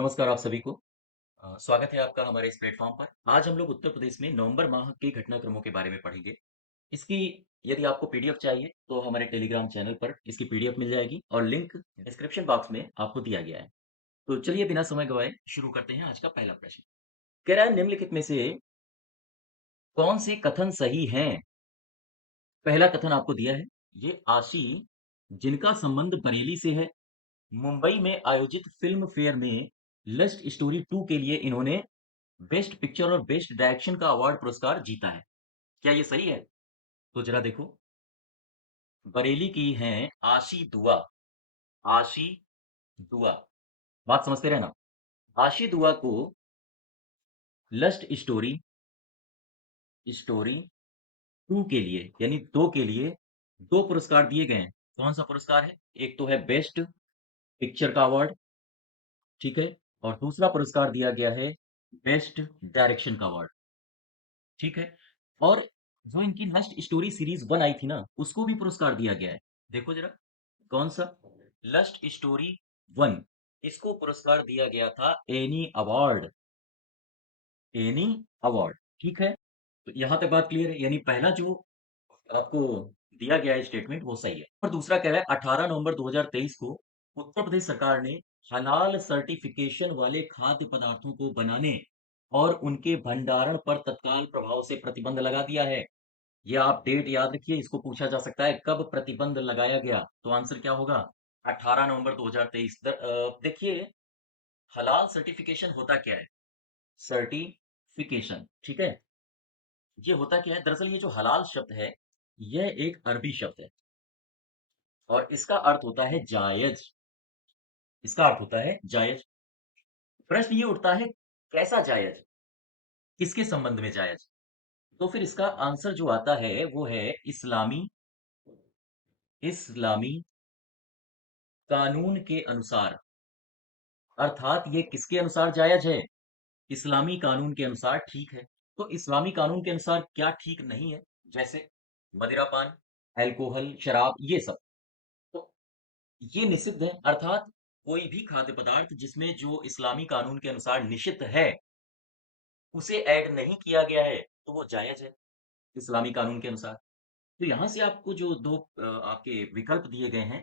नमस्कार आप सभी को। स्वागत है आपका हमारे इस प्लेटफॉर्म पर। आज हम लोग उत्तर प्रदेश में नवंबर माह के घटनाक्रमों के बारे में पढ़ेंगे। इसकी यदि आपको पीडीएफ चाहिए तो हमारे टेलीग्राम चैनल पर इसकी पीडीएफ मिल जाएगी और लिंक डिस्क्रिप्शन बॉक्स में आपको दिया गया है। तो चलिए बिना समय गवाए शुरू करते हैं आज का पहला प्रश्न। कह रहा है निम्नलिखित में से कौन से कथन सही हैं? पहला कथन आपको दिया है, ये आशी जिनका संबंध बरेली से है, मुंबई में आयोजित फिल्म फेयर में लस्ट स्टोरी 2 के लिए इन्होंने बेस्ट पिक्चर और बेस्ट डायरेक्शन का अवार्ड पुरस्कार जीता है। क्या ये सही है? तो जरा देखो, बरेली की हैं आशी दुआ। आशी दुआ, बात समझते रहना। आशी दुआ को लस्ट स्टोरी स्टोरी 2 के लिए यानी 2 के लिए 2 पुरस्कार दिए गए हैं। कौन सा पुरस्कार है? एक तो है बेस्ट पिक्चर का अवार्ड, ठीक है? और दूसरा पुरस्कार दिया गया है बेस्ट डायरेक्शन का अवार्ड, ठीक है? और जो इनकी लस्ट स्टोरी सीरीज 1 आई थी ना, उसको भी पुरस्कार दिया गया है। देखो जरा, कौन सा? लस्ट स्टोरी 1, इसको पुरस्कार दिया गया था एनी अवार्ड। एनी अवार्ड, ठीक है? तो यहां तक बात क्लियर है, यानी पहला जो आपको दिया गया है स्टेटमेंट वो सही है। और दूसरा कह रहा है 18 नवंबर 2023 को उत्तर प्रदेश सरकार ने हलाल सर्टिफिकेशन वाले खाद्य पदार्थों को बनाने और उनके भंडारण पर तत्काल प्रभाव से प्रतिबंध लगा दिया है। ये आप डेट याद रखिए, इसको पूछा जा सकता है कब प्रतिबंध लगाया गया, तो आंसर क्या होगा? 18 नवंबर 2023। देखिए, हलाल सर्टिफिकेशन होता क्या है? सर्टिफिकेशन, ठीक है? ये होता क्या है? दरअसल ये जो हलाल शब्द है, यह एक अरबी शब्द है और इसका अर्थ होता है जायज। इसका अर्थ होता है जायज। प्रश्न ये उठता है, कैसा जायज? किसके संबंध में जायज? तो फिर इसका आंसर जो आता है वो है इस्लामी इस्लामी कानून के अनुसार। अर्थात ये किसके अनुसार जायज है? इस्लामी कानून के अनुसार ठीक है। तो इस्लामी कानून के अनुसार क्या ठीक नहीं है? जैसे मदिरापान, अल्कोहल, शराब, ये सब। तो ये निषिद्ध है, अर्थात कोई भी खाद्य पदार्थ जिसमें जो इस्लामी कानून के अनुसार निषिद्ध है, उसे ऐड नहीं किया गया है, तो वो जायज है इस्लामी कानून के अनुसार। तो यहां से आपको जो दो आपके विकल्प दिए गए हैं,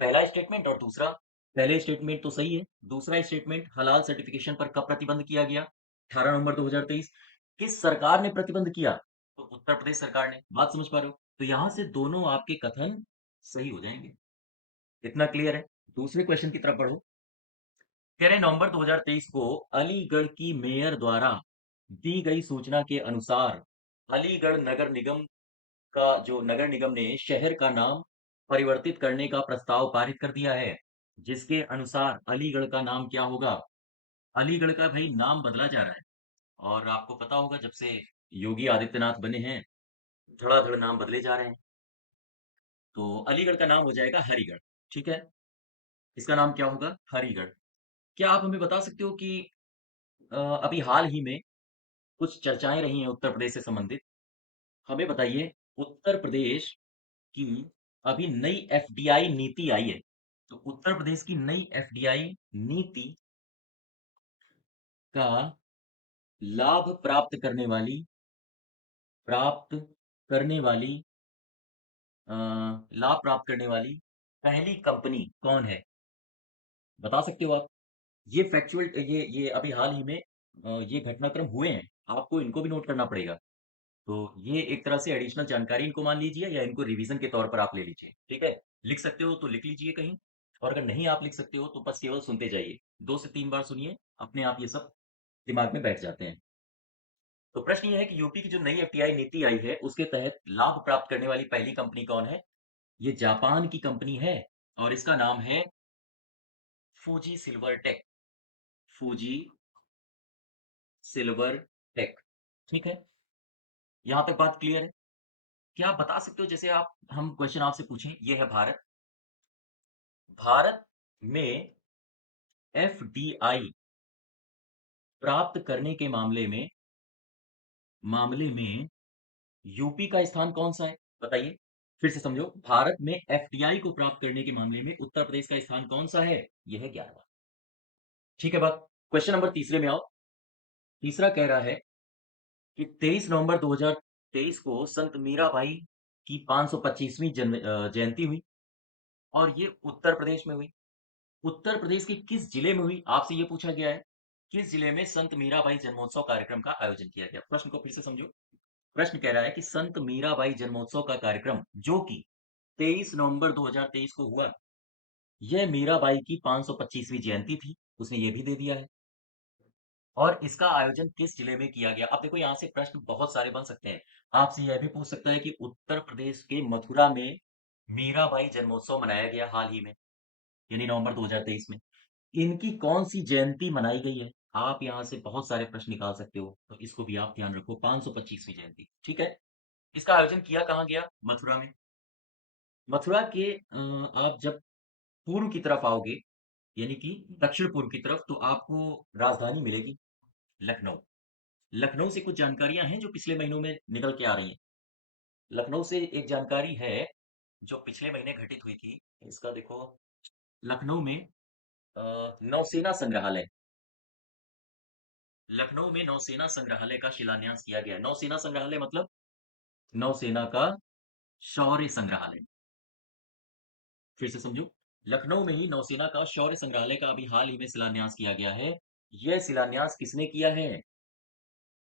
पहला स्टेटमेंट और दूसरा, पहले स्टेटमेंट तो सही है, दूसरा स्टेटमेंट हलाल सर्टिफिकेशन पर कब प्रतिबंध किया गया? 18 नवंबर 2023। किस सरकार ने प्रतिबंध किया? तो उत्तर प्रदेश सरकार ने। बात समझ पा रहे हो? तो यहां से दोनों आपके कथन सही हो जाएंगे। इतना क्लियर है? दूसरे क्वेश्चन की तरफ बढ़ो। कह रहे नवंबर 2023 को अलीगढ़ की मेयर द्वारा दी गई सूचना के अनुसार अलीगढ़ नगर निगम का जो नगर निगम ने शहर का नाम परिवर्तित करने का प्रस्ताव पारित कर दिया है, जिसके अनुसार अलीगढ़ का नाम क्या होगा? अलीगढ़ का भाई नाम बदला जा रहा है और आपको पता होगा जब से योगी आदित्यनाथ बने हैं, धड़ाधड़ नाम बदले जा रहे हैं। तो अलीगढ़ का नाम हो जाएगा हरिगढ़, ठीक है? इसका नाम क्या होगा? हरिगढ़। क्या आप हमें बता सकते हो कि अभी हाल ही में कुछ चर्चाएं रही हैं उत्तर प्रदेश से संबंधित, हमें बताइए उत्तर प्रदेश की अभी नई एफडीआई नीति आई है, तो उत्तर प्रदेश की नई एफडीआई नीति का लाभ प्राप्त करने वाली अ, लाभ प्राप्त करने वाली पहली कंपनी कौन है? बता सकते हो आप? ये फैक्चुअल, ये अभी हाल ही में ये घटनाक्रम हुए हैं, आपको इनको भी नोट करना पड़ेगा। तो ये एक तरह से एडिशनल जानकारी इनको मान लीजिए या इनको रिवीजन के तौर पर आप ले लीजिए, ठीक है? लिख सकते हो तो लिख लीजिए कहीं, और अगर नहीं आप लिख सकते हो तो बस केवल सुनते जाइए। 2 से 3 बार सुनिए, अपने आप ये सब दिमाग में बैठ जाते हैं। तो प्रश्न ये है कि यूपी की जो नई एफडीआई नीति आई है, उसके तहत लाभ प्राप्त करने वाली पहली कंपनी कौन है? ये जापान की कंपनी है और इसका नाम है Fuji silver tech. Fuji silver tech, ठीक है? यहाँ तक बात क्लियर है? क्या आप बता सकते हो, जैसे आप हम क्वेश्चन आपसे पूछें, ये है भारत। भारत में एफडीआई प्राप्त करने के मामले में यूपी का स्थान कौन सा है? बताइए। फिर से समझो, भारत में एफडीआई को प्राप्त करने के मामले में उत्तर प्रदेश का स्थान कौन सा है? यह है 11वां। ठीक है बात। क्वेश्चन नंबर तीसरे में आओ। तीसरा कह रहा है कि 23 नवंबर 2023 को संत मीराबाई की 525वीं जयंती हुई और ये उत्तर प्रदेश में हुई। उत्तर प्रदेश के किस जिले में हुई? आपसे ये पूछा गया है। किस जिले में संत मीराबाई जन्मोत्सव कार्यक्रम का आयोजन किया गया? प्रश्न को फिर से समझो। प्रश्न कह रहा है कि संत मीराबाई जन्मोत्सव का कार्यक्रम जो कि 23 नवंबर 2023 को हुआ, यह मीराबाई की 525वीं जयंती थी। उसने ये भी दे दिया है। और इसका आयोजन किस जिले में किया गया? अब देखो यहाँ से प्रश्न बहुत सारे बन सकते हैं। आपसे यह भी पूछ सकता है कि उत्तर प्रदेश के मथुरा में मीराबाई जन्मोत्सव मनाया गया हाल ही में, यानी नवंबर 2023 में। इनकी कौन-सी जयंती मनाई गई है? आप यहाँ से बहुत सारे प्रश्न निकाल सकते हो, तो इसको भी आप ध्यान रखो 525वीं जयंती, ठीक है? इसका आयोजन किया कहाँ गया? मथुरा में। मथुरा के आप जब पूर्व की तरफ आओगे, यानी कि दक्षिण-पूर्व की तरफ, तो आपको राजधानी मिलेगी लखनऊ। लखनऊ से कुछ जानकारियाँ हैं जो पिछले महीनों में निकल के आ रही हैं। लखनऊ से एक जानकारी है जो पिछले महीने घटित हुई थी। इसका देखो, लखनऊ में नौसेना संग्रहालय, लखनऊ में नौसेना संग्रहालय का शिलान्यास किया गया है। नौसेना संग्रहालय मतलब नौसेना का शौर्य संग्रहालय। फिर से समझो, लखनऊ में ही नौसेना का शौर्य संग्रहालय का अभी हाल ही में शिलान्यास किया गया है। यह शिलान्यास किसने किया है?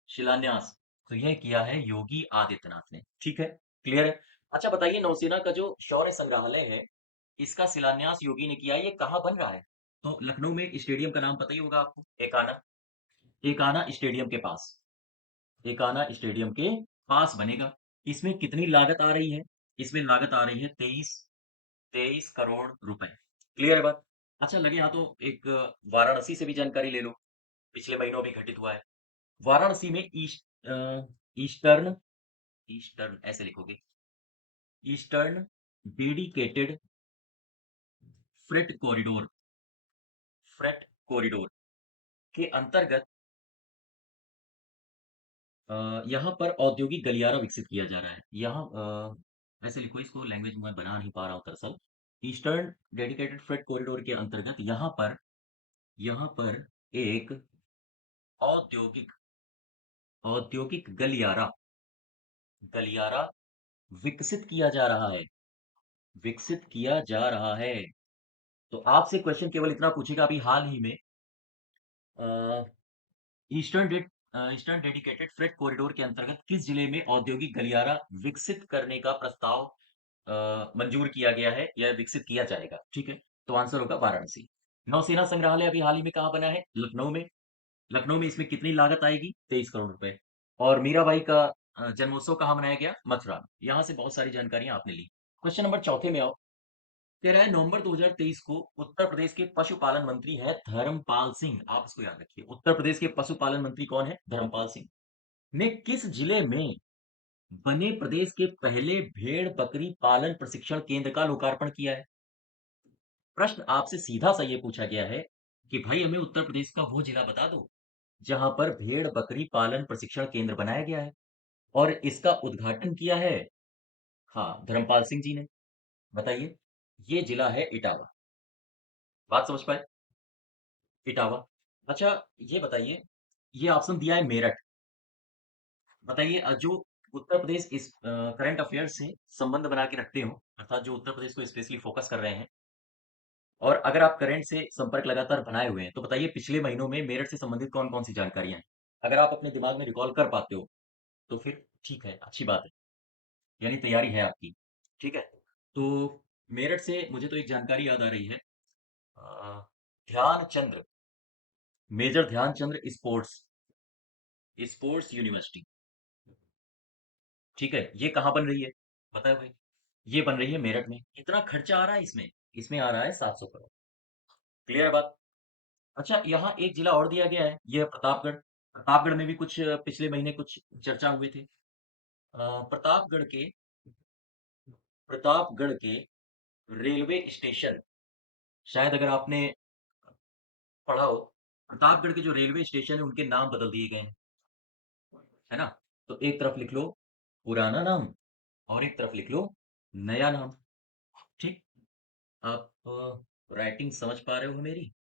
शिलान्यास तो यह किया है योगी आदित्यनाथ ने। ठीक है, क्लियर है। अच्छा बताइए, नौसेना का जो शौर्य संग्रहालय है, इसका शिलान्यास योगी ने किया है, ये कहाँ बन रहा है? तो लखनऊ में स्टेडियम का नाम पता ही होगा आपको, एकाना। एकाना स्टेडियम के पास, एकाना स्टेडियम के पास बनेगा। इसमें कितनी लागत आ रही है? इसमें लागत आ रही है 23 करोड़ रुपए। क्लियर है बात? अच्छा लगे हाँ, तो एक वाराणसी से भी जानकारी ले लो। पिछले महीनों भी घटित हुआ है। वाराणसी में ईस्टर्न, ईस्टर्न ऐसे लिखोगे, eastern dedicated freight corridor, freight corridor के अंतर्गत यहाँ पर औद्योगिक गलियारा विकसित किया जा रहा है। यहाँ ऐसे लिखो, इसको लैंग्वेज मैं बना नहीं पा रहा हूँ दरअसल। ईस्टर्न डेडिकेटेड फ्रेट कॉरिडोर के अंतर्गत यहाँ पर एक औद्योगिक औद्योगिक गलियारा गलियारा विकसित किया जा रहा है, विकसित किया जा रहा है। तो आपसे क्वेश्चन केवल इतना पूछेगा, अभी हाल ही में अ, ईस्टर्न डेडिकेटेड फ्रेट कॉरिडोर के अंतर्गत किस जिले में औद्योगिक गलियारा विकसित करने का प्रस्ताव मंजूर किया गया है या विकसित किया जाएगा? ठीक है, तो आंसर होगा वाराणसी। नौसेना संग्रहालय अभी हाल ही में कहाँ बना है? लखनऊ में। लखनऊ में इसमें कितनी लागत आएगी? 23 करोड़ रुपए। और मीराबाई का जन्मोत्सव कहाँ मनाया गया? मथुरा में। यहाँ से बहुत सारी जानकारियां आपने ली। क्वेश्चन नंबर चौथे में आओ। कह रहा है नवंबर 2023 को उत्तर प्रदेश के पशुपालन मंत्री है धर्मपाल सिंह। आप इसको याद रखिए, उत्तर प्रदेश के पशुपालन मंत्री कौन है? धर्मपाल सिंह। ने किस जिले में बने प्रदेश के पहले भेड़ बकरी पालन प्रशिक्षण केंद्र का लोकार्पण किया है? प्रश्न आपसे सीधा सा ये पूछा गया है कि भाई हमें उत्तर प्रदेश का वो जिला बता दो जहां पर भेड़ बकरी पालन प्रशिक्षण केंद्र बनाया गया है और इसका उद्घाटन किया है, हाँ, धर्मपाल सिंह जी ने। बताइए, ये जिला है इटावा। बात समझ पाए? इटावा। अच्छा, ये बताइए, ये ऑप्शन दिया है मेरठ। बताइए, जो उत्तर प्रदेश इस करंट अफेयर्स से संबंध बना के रखते हो, अर्थात जो उत्तर प्रदेश को स्पेशली फोकस कर रहे हैं, और अगर आप करंट से संपर्क लगातार बनाए हुए हैं, तो बताइए पिछले महीनों में मेरठ से संबंधित कौन-कौन सी जानकारियाँ हैं? अगर आप अपने दिमाग में रिकॉल कर पाते हो, तो फिर ठीक है, अच्छी बात है, यानी तैयारी है आपकी। ठीक है? तो मेरठ से मुझे तो एक जानकारी याद आ रही है, Dhyanchandra, major Dhyanchandra sports university, ठीक है? ये कहाँ बन रही है? बताओ भाई। ये बन रही है मेरठ में। कितना खर्चा आ रहा है इसमें? इसमें आ रहा है 700 करोड़। क्लियर है बात? अच्छा, यहाँ एक जिला और दिया गया है, ये है प्रतापगढ़। प्रतापगढ़ में भी कुछ पिछले महीने कुछ चर्चा हुए थे। प्रतापगढ़ के प्रतापगढ़ के रेलवे स्टेशन, शायद अगर आपने पढ़ा हो, प्रतापगढ़ के जो रेलवे स्टेशन है उनके नाम बदल दिए गए हैं, है ना? तो एक तरफ लिख लो पुराना नाम और एक तरफ लिख लो नया नाम। ठीक? आप राइटिंग समझ पा रहे हो मेरी?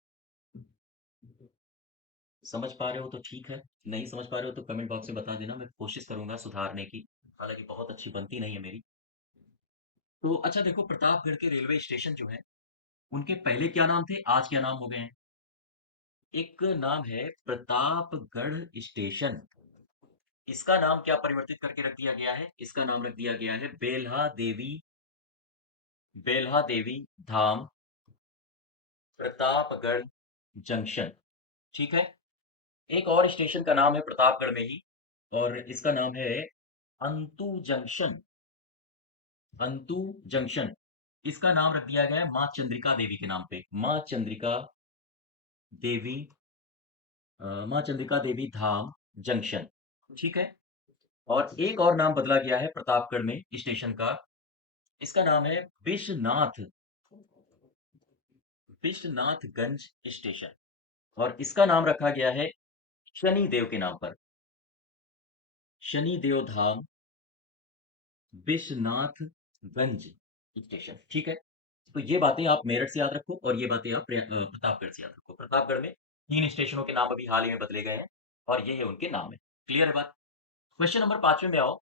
समझ पा रहे हो तो ठीक है, नहीं समझ पा रहे हो तो कमेंट बॉक्स में बता देना, मैं कोशिश करूँगा सुधारने की। हालाँकि बहुत अच्छी बनती नहीं है मेरी। तो अच्छा देखो, प्रतापगढ़ के रेलवे स्टेशन जो हैं, उनके पहले क्या नाम थे, आज क्या नाम हो गए हैं? एक नाम है प्रतापगढ़ स्टेशन, इसका नाम क्या परिवर्तित करके रख दिया गया है? इसका नाम रख दिया गया है बेल्हा देवी धाम प्रतापगढ़ जंक्शन, ठीक है? एक और स्टेशन का नाम है प्रतापगढ़ में ही, और इसका नाम है अंतु जंक्शन। अंतु जंक्शन, इसका नाम रख दिया गया है माँ चंद्रिका देवी के नाम पे, देवी माँ चंद्रिका देवी धाम जंक्शन, ठीक है? और एक और नाम बदला गया है प्रतापगढ़ में स्टेशन का, इसका नाम है विश्वनाथगंज स्टेशन, और इसका नाम रखा गया है शनि देव के नाम पर, शनि देव धाम विश्वनाथगंज स्टेशन, ठीक है? तो ये बातें आप मेरठ से याद रखो, और ये बातें आप प्रतापगढ़ से याद रखो। प्रतापगढ़ में 3 स्टेशनों के नाम अभी हाल ही में बदले गए हैं, और ये है उनके नाम है। क्लियर है बात? क्वेश्चन नंबर 5वें में आओ।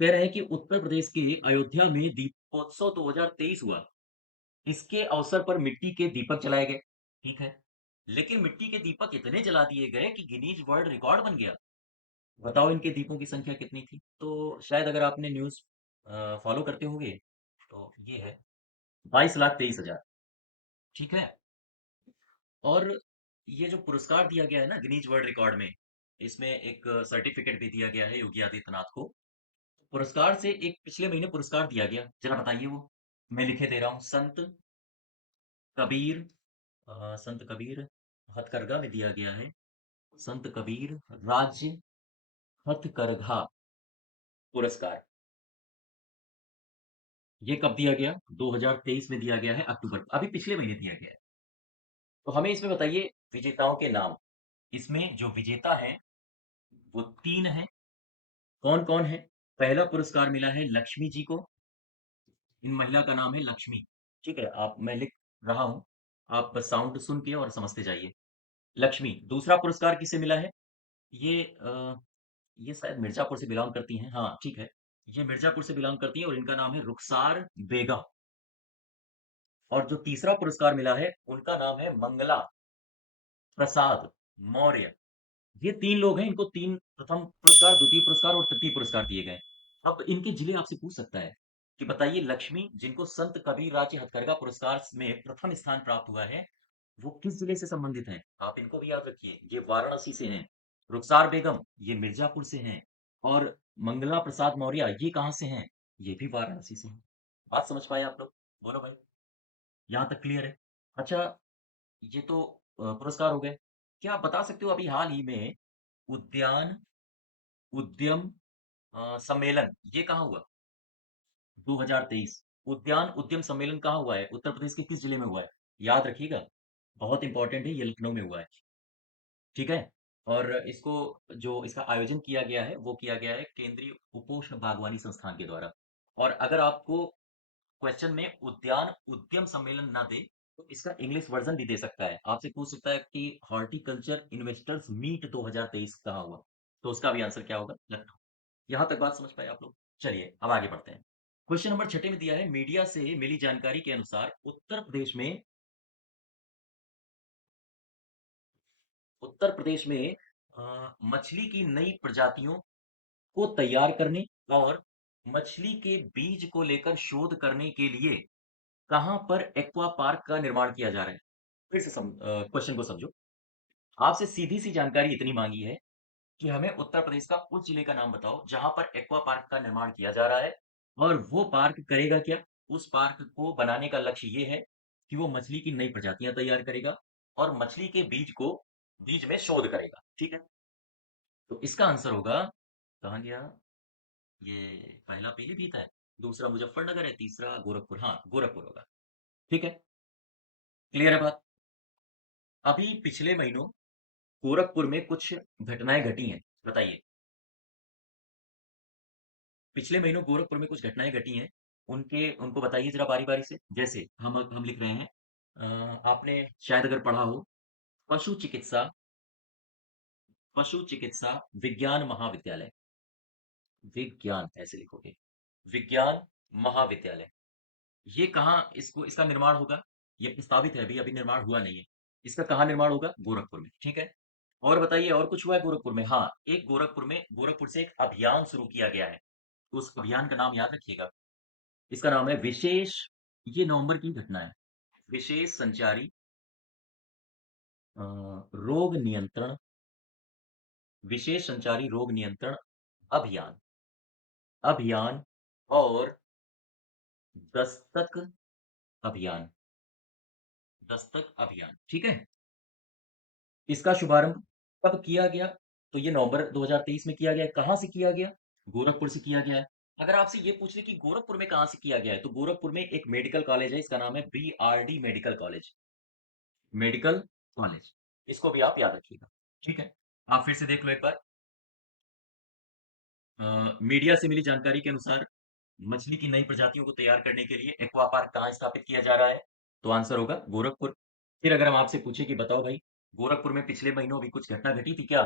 कह रहे हैं कि उत्तर प्रदेश के अयोध्या में दीपोत्सव 2023 हुआ। इसके अवसर पर मिट्टी के दीपक जलाए गए, ठीक है? लेकिन मिट्टी के दीपक इतने जला दिए गए कि गिनीज वर्ल्ड रिकॉर्ड बन गया। बताओ इनके दीपों की संख्या कितनी थी? तो शायद अगर आपने न्यूज़ फॉलो करते होंगे, तो ये है 22,23,000, ठीक है? और ये जो पुरस्कार दिया गया है ना गिनीज वर्ल्ड रिकॉर्ड में, इसमें एक सर्टिफिकेट भी दिया गया है योगी आदित्यनाथ को। पुरस्कार से एक पिछले महीने पुरस्कार दिया गया, जरा बताइए वो। मैं लिखे दे रहा हूँ, कबीर संत कबीर हथकरघा में दिया गया है, संत कबीर राज्य हथकरघा पुरस्कार। ये कब दिया गया? 2023 में दिया गया है, अक्टूबर, अभी पिछले महीने दिया गया है। तो हमें इसमें बताइए विजेताओं के नाम। इसमें जो विजेता हैं वो 3 हैं। कौन-कौन है? पहला पुरस्कार मिला है लक्ष्मी जी को। इन महिला का नाम है लक्ष्मी। ठीक है, आप मैं लिख रहा हूँ। आप साउंड सुन के और समझते जाइए। लक्ष्मी। दूसरा पुरस्कार किसे मिला है? ये ये शायद मिर्ज़ापुर से बिलॉन्ग करती हैं। हाँ, ठीक है। ये मिर्ज़ापुर से बिलॉन्ग करती हैं और इनका नाम है रुखसार बेगम। और जो तीसरा पुरस्कार मिला है, उनका नाम है मंगला प्रसाद मौर्य। ये 3 लोग हैं, इनको 3 प्रथम पुरस्कार, द्वितीय पुरस्कार और तृतीय पुरस्कार दिए गए। अब इनके जिले आपसे पूछ सकता है कि बताइए लक्ष्मी, जिनको संत कबीर राज्य हथकरघा पुरस्कार में प्रथम स्थान प्राप्त हुआ है, वो किस जिले से संबंधित हैं? आप इनको भी याद रखिए। ये वाराणसी से हैं। रुखसार बेगम, ये मिर्ज़ापुर से हैं, और मंगला प्रसाद मौर्य, ये कहाँ से हैं? ये भी वाराणसी से हैं। बात समझ पाए आप लोग? बोलो भाई, यहाँ तक क्लियर है? अच्छा, ये तो पुरस्कार हो गए। क्या आप बता सकते हो अभी हाल ही में उद्यान उद्यम सम्मेलन ये कहाँ हुआ? 2023 उद्यान उद्यम सम्मेलन कहाँ हुआ है? उत्तर प्रदेश के किस जिले में हुआ है? याद रखिएगा, बहुत इंपॉर्टेंट है, ये लखनऊ में हुआ है, ठीक है? और इसको जो इसका आयोजन किया गया है, वो किया गया है केंद्रीय उपोष्ण बागवानी संस्थान के द्वारा। और अगर आपको क्वेश्चन में उद्यान उद्यम सम्मेलन ना दे, तो इसका इंग्लिश वर्जन भी दे सकता है। आपसे पूछ सकता है कि हॉर्टिकल्चर इन्वेस्टर्स मीट 2023 कहाँ हुआ? तो उसका भी आंसर क्या होगा? लखनऊ। यहाँ तक बात समझ पाए आप लोग? चलिए, अब आगे बढ़ते हैं। क्वेश्चन नंबर 6 में दिया है, मीडिया से मिली जानकारी के अनुसार उत्तर प्रदेश में मछली की नई प्रजातियों को तैयार करने और मछली के बीज को लेकर शोध करने के लिए कहाँ पर एक्वा पार्क का निर्माण किया जा रहा है? फिर से क्वेश्चन को समझो। आपसे सीधी सी जानकारी इतनी मांगी है कि हमें उत्तर प्रदेश का उस जिले का नाम बताओ जहां पर एक्वा पार्क का निर्माण किया जा रहा है, और वो पार्क करेगा क्या? उस पार्क को बनाने का लक्ष्य ये है कि वो मछली की नई प्रजातियां तैयार करेगा और मछली के बीज में शोध करेगा, ठीक है? तो इसका आंसर होगा, कहाँ गया ये? पहला पीलीभीत है, दूसरा मुजफ्फरनगर है, तीसरा गोरखपुर। हाँ, गोरखपुर होगा, ठीक है? क्लियर है बात? अभी पिछले महीनों गोरखपुर में कुछ घटनाएं घटी हैं, बताइए। पिछले महीनों गोरखपुर में कुछ घटनाएं घटी हैं, उनके उनको बताइए जरा बारी बारी से। जैसे हम लिख रहे हैं, आपने शायद अगर पढ़ा हो, पशु चिकित्सा पशु चिकित्सा विज्ञान महाविद्यालय। विज्ञान ऐसे लिखोगे, विज्ञान महाविद्यालय। ये कहाँ इसको इसका निर्माण होगा? ये प्रस्तावित है, अभी निर्माण हुआ नहीं है। इसका कहाँ निर्माण होगा? गोरखपुर में, ठीक है। और बताइए, और कुछ हुआ है गोरखपुर में? हाँ, एक गोरखपुर से एक अभियान शुरू किया गया है। तो उस अभियान का नाम याद रखिएगा। इसका नाम है विशेष, ये नवंबर की घटना है, विशेष संचारी रोग नियंत्रण, विशेष संचारी रोग नियंत्रण अभियान, अभियान और दस्तक अभियान, दस्तक अभियान, ठीक है। इसका शुभारंभ कब किया गया? तो ये नवंबर 2023 में किया गया है। कहाँ से किया गया? गोरखपुर से किया गया है। अगर आपसे ये पूछ ले कि गोरखपुर में कहाँ से किया गया है, तो गोरखपुर में एक मेडिकल कॉलेज है, इसका नाम है BRD medical college, medical college. इसको भी आप याद रखिएगा, ठीक है। आप फिर से देख लो एक बार। मीडिया से मिली जानकारी के अनुसार मछली की नई प्रजातियों को तैयार करने के लिए एक्वा पार्क कहाँ स्थापित किया जा रहा है? तो आंसर होगा गोरखपुर। फिर अगर हम आपसे पूछे कि बताओ भाई, गोरखपुर में पिछले महीनों अभी कुछ घटना घटी थी क्या?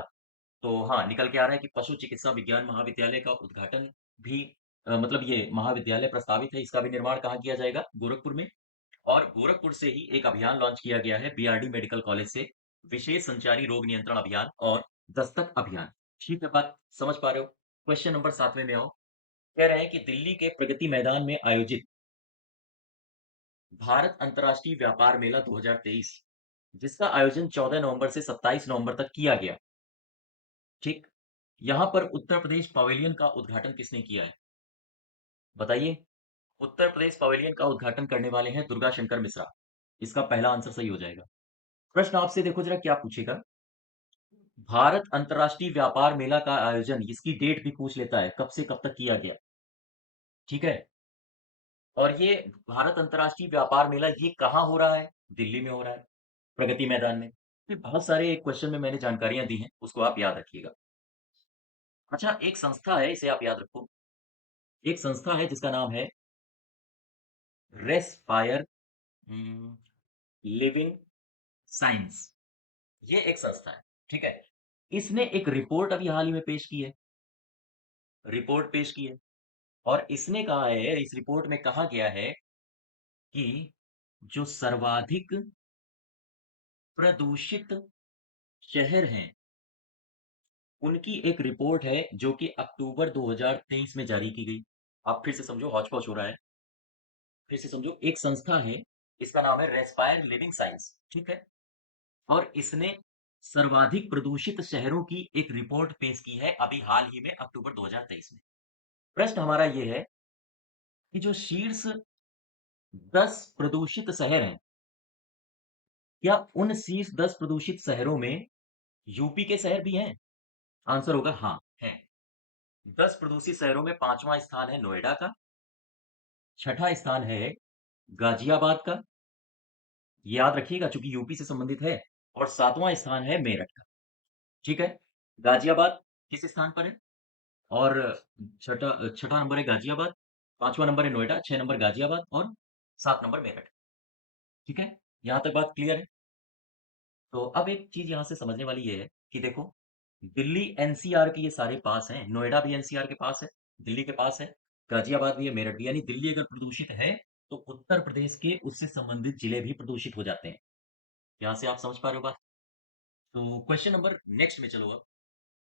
तो हाँ, निकल के आ रहा है कि पशु चिकित्सा विज्ञान महाविद्यालय का उद्घाटन भी मतलब ये महाविद्यालय प्रस्तावित है, इसका भी निर्माण कहाँ किया जाएगा? गोरखपुर में। और गोरखपुर से ही एक अभियान लॉन्च किया गया है बीआरडी मेडिकल कॉलेज से, विशेष संचारी रोग नियंत्रण अभियान और दस्तक अभियान। ठीक है, बात समझ पा रहे हो? क्वेश्चन नंबर 7वें में आओ। कह रहे हैं कि दिल्ली के प्रगति मैदान में आयोजित भारत अंतर्राष्ट्रीय व्यापार मेला 2023, जिसका आयोजन 14 नवंबर से 27 नवंबर तक किया गया, ठीक। यहाँ पर उत्तर प्रदेश पवेलियन का उद्घाटन किसने किया है? बताइए। उत्तर प्रदेश पवेलियन का उद्घाटन करने वाले हैं दुर्गा शंकर मिश्रा। इसका पहला आंसर सही हो जाएगा। प्रश्न आपसे देखो जरा क्या पूछेगा। भारत अंतर्राष्ट्रीय व्यापार मेला का आयोजन, इसकी डेट भी पूछ लेता है, कब से कब तक किया गया, ठीक है। और ये भारत अंतर्राष्ट्रीय व्यापार मेला ये कहाँ हो रहा है? दिल्ली में हो रहा है, प्रगति मैदान में। ये बहुत सारे क्वेश्चन में मैंने जानकारियां दी हैं, उसको आप याद रखिएगा। अच्छा, एक संस्था है, इसे आप याद रखो। एक संस्था है जिसका नाम है रेस्पायर लिविंग साइंस। ये एक संस्था है, ठीक है। इसने एक रिपोर्ट अभी हाल ही में पेश की है, रिपोर्ट पेश की है। और इसने कहा है, इस रिपोर्ट में कहा गया है कि जो सर्वाधिक प्रदूषित शहर हैं, उनकी एक रिपोर्ट है जो कि अक्टूबर 2023 में जारी की गई। आप फिर से समझो, हौच पौच हो रहा है। फिर से समझो, एक संस्था है, इसका नाम है रेस्पायर लिविंग साइंस, ठीक है। और इसने सर्वाधिक प्रदूषित शहरों की एक रिपोर्ट पेश की है अभी हाल ही में अक्टूबर 2023 में। प्रश्न हमारा ये है कि जो शीर्ष 10 प्रदूषित शहर हैं, क्या उन शीर्ष 10 प्रदूषित शहरों में यूपी के शहर भी हैं? आंसर होगा हाँ, है। 10 प्रदूषित शहरों में पांचवा स्थान है नोएडा का, छठा स्थान है गाजियाबाद का, याद रखिएगा चूंकि यूपी से संबंधित है। और सातवां स्थान है मेरठ का, ठीक है। गाजियाबाद किस स्थान पर है? और छठा छठा नंबर है गाजियाबाद, पांचवा नंबर है नोएडा, 6 नंबर गाजियाबाद और 7 नंबर मेरठ, ठीक है। यहां तक बात क्लियर है? तो अब एक चीज यहां से समझने वाली ये है कि देखो, दिल्ली एनसीआर के ये सारे पास हैं, नोएडा भी एनसीआर के पास है, दिल्ली के पास है, गाजियाबाद भी है, मेरठ भी, यानी दिल्ली अगर प्रदूषित है तो उत्तर प्रदेश के उससे संबंधित जिले भी प्रदूषित हो जाते हैं। यहां से आप समझ पा रहे हो बात? तो क्वेश्चन नंबर नेक्स्ट में चलो अब।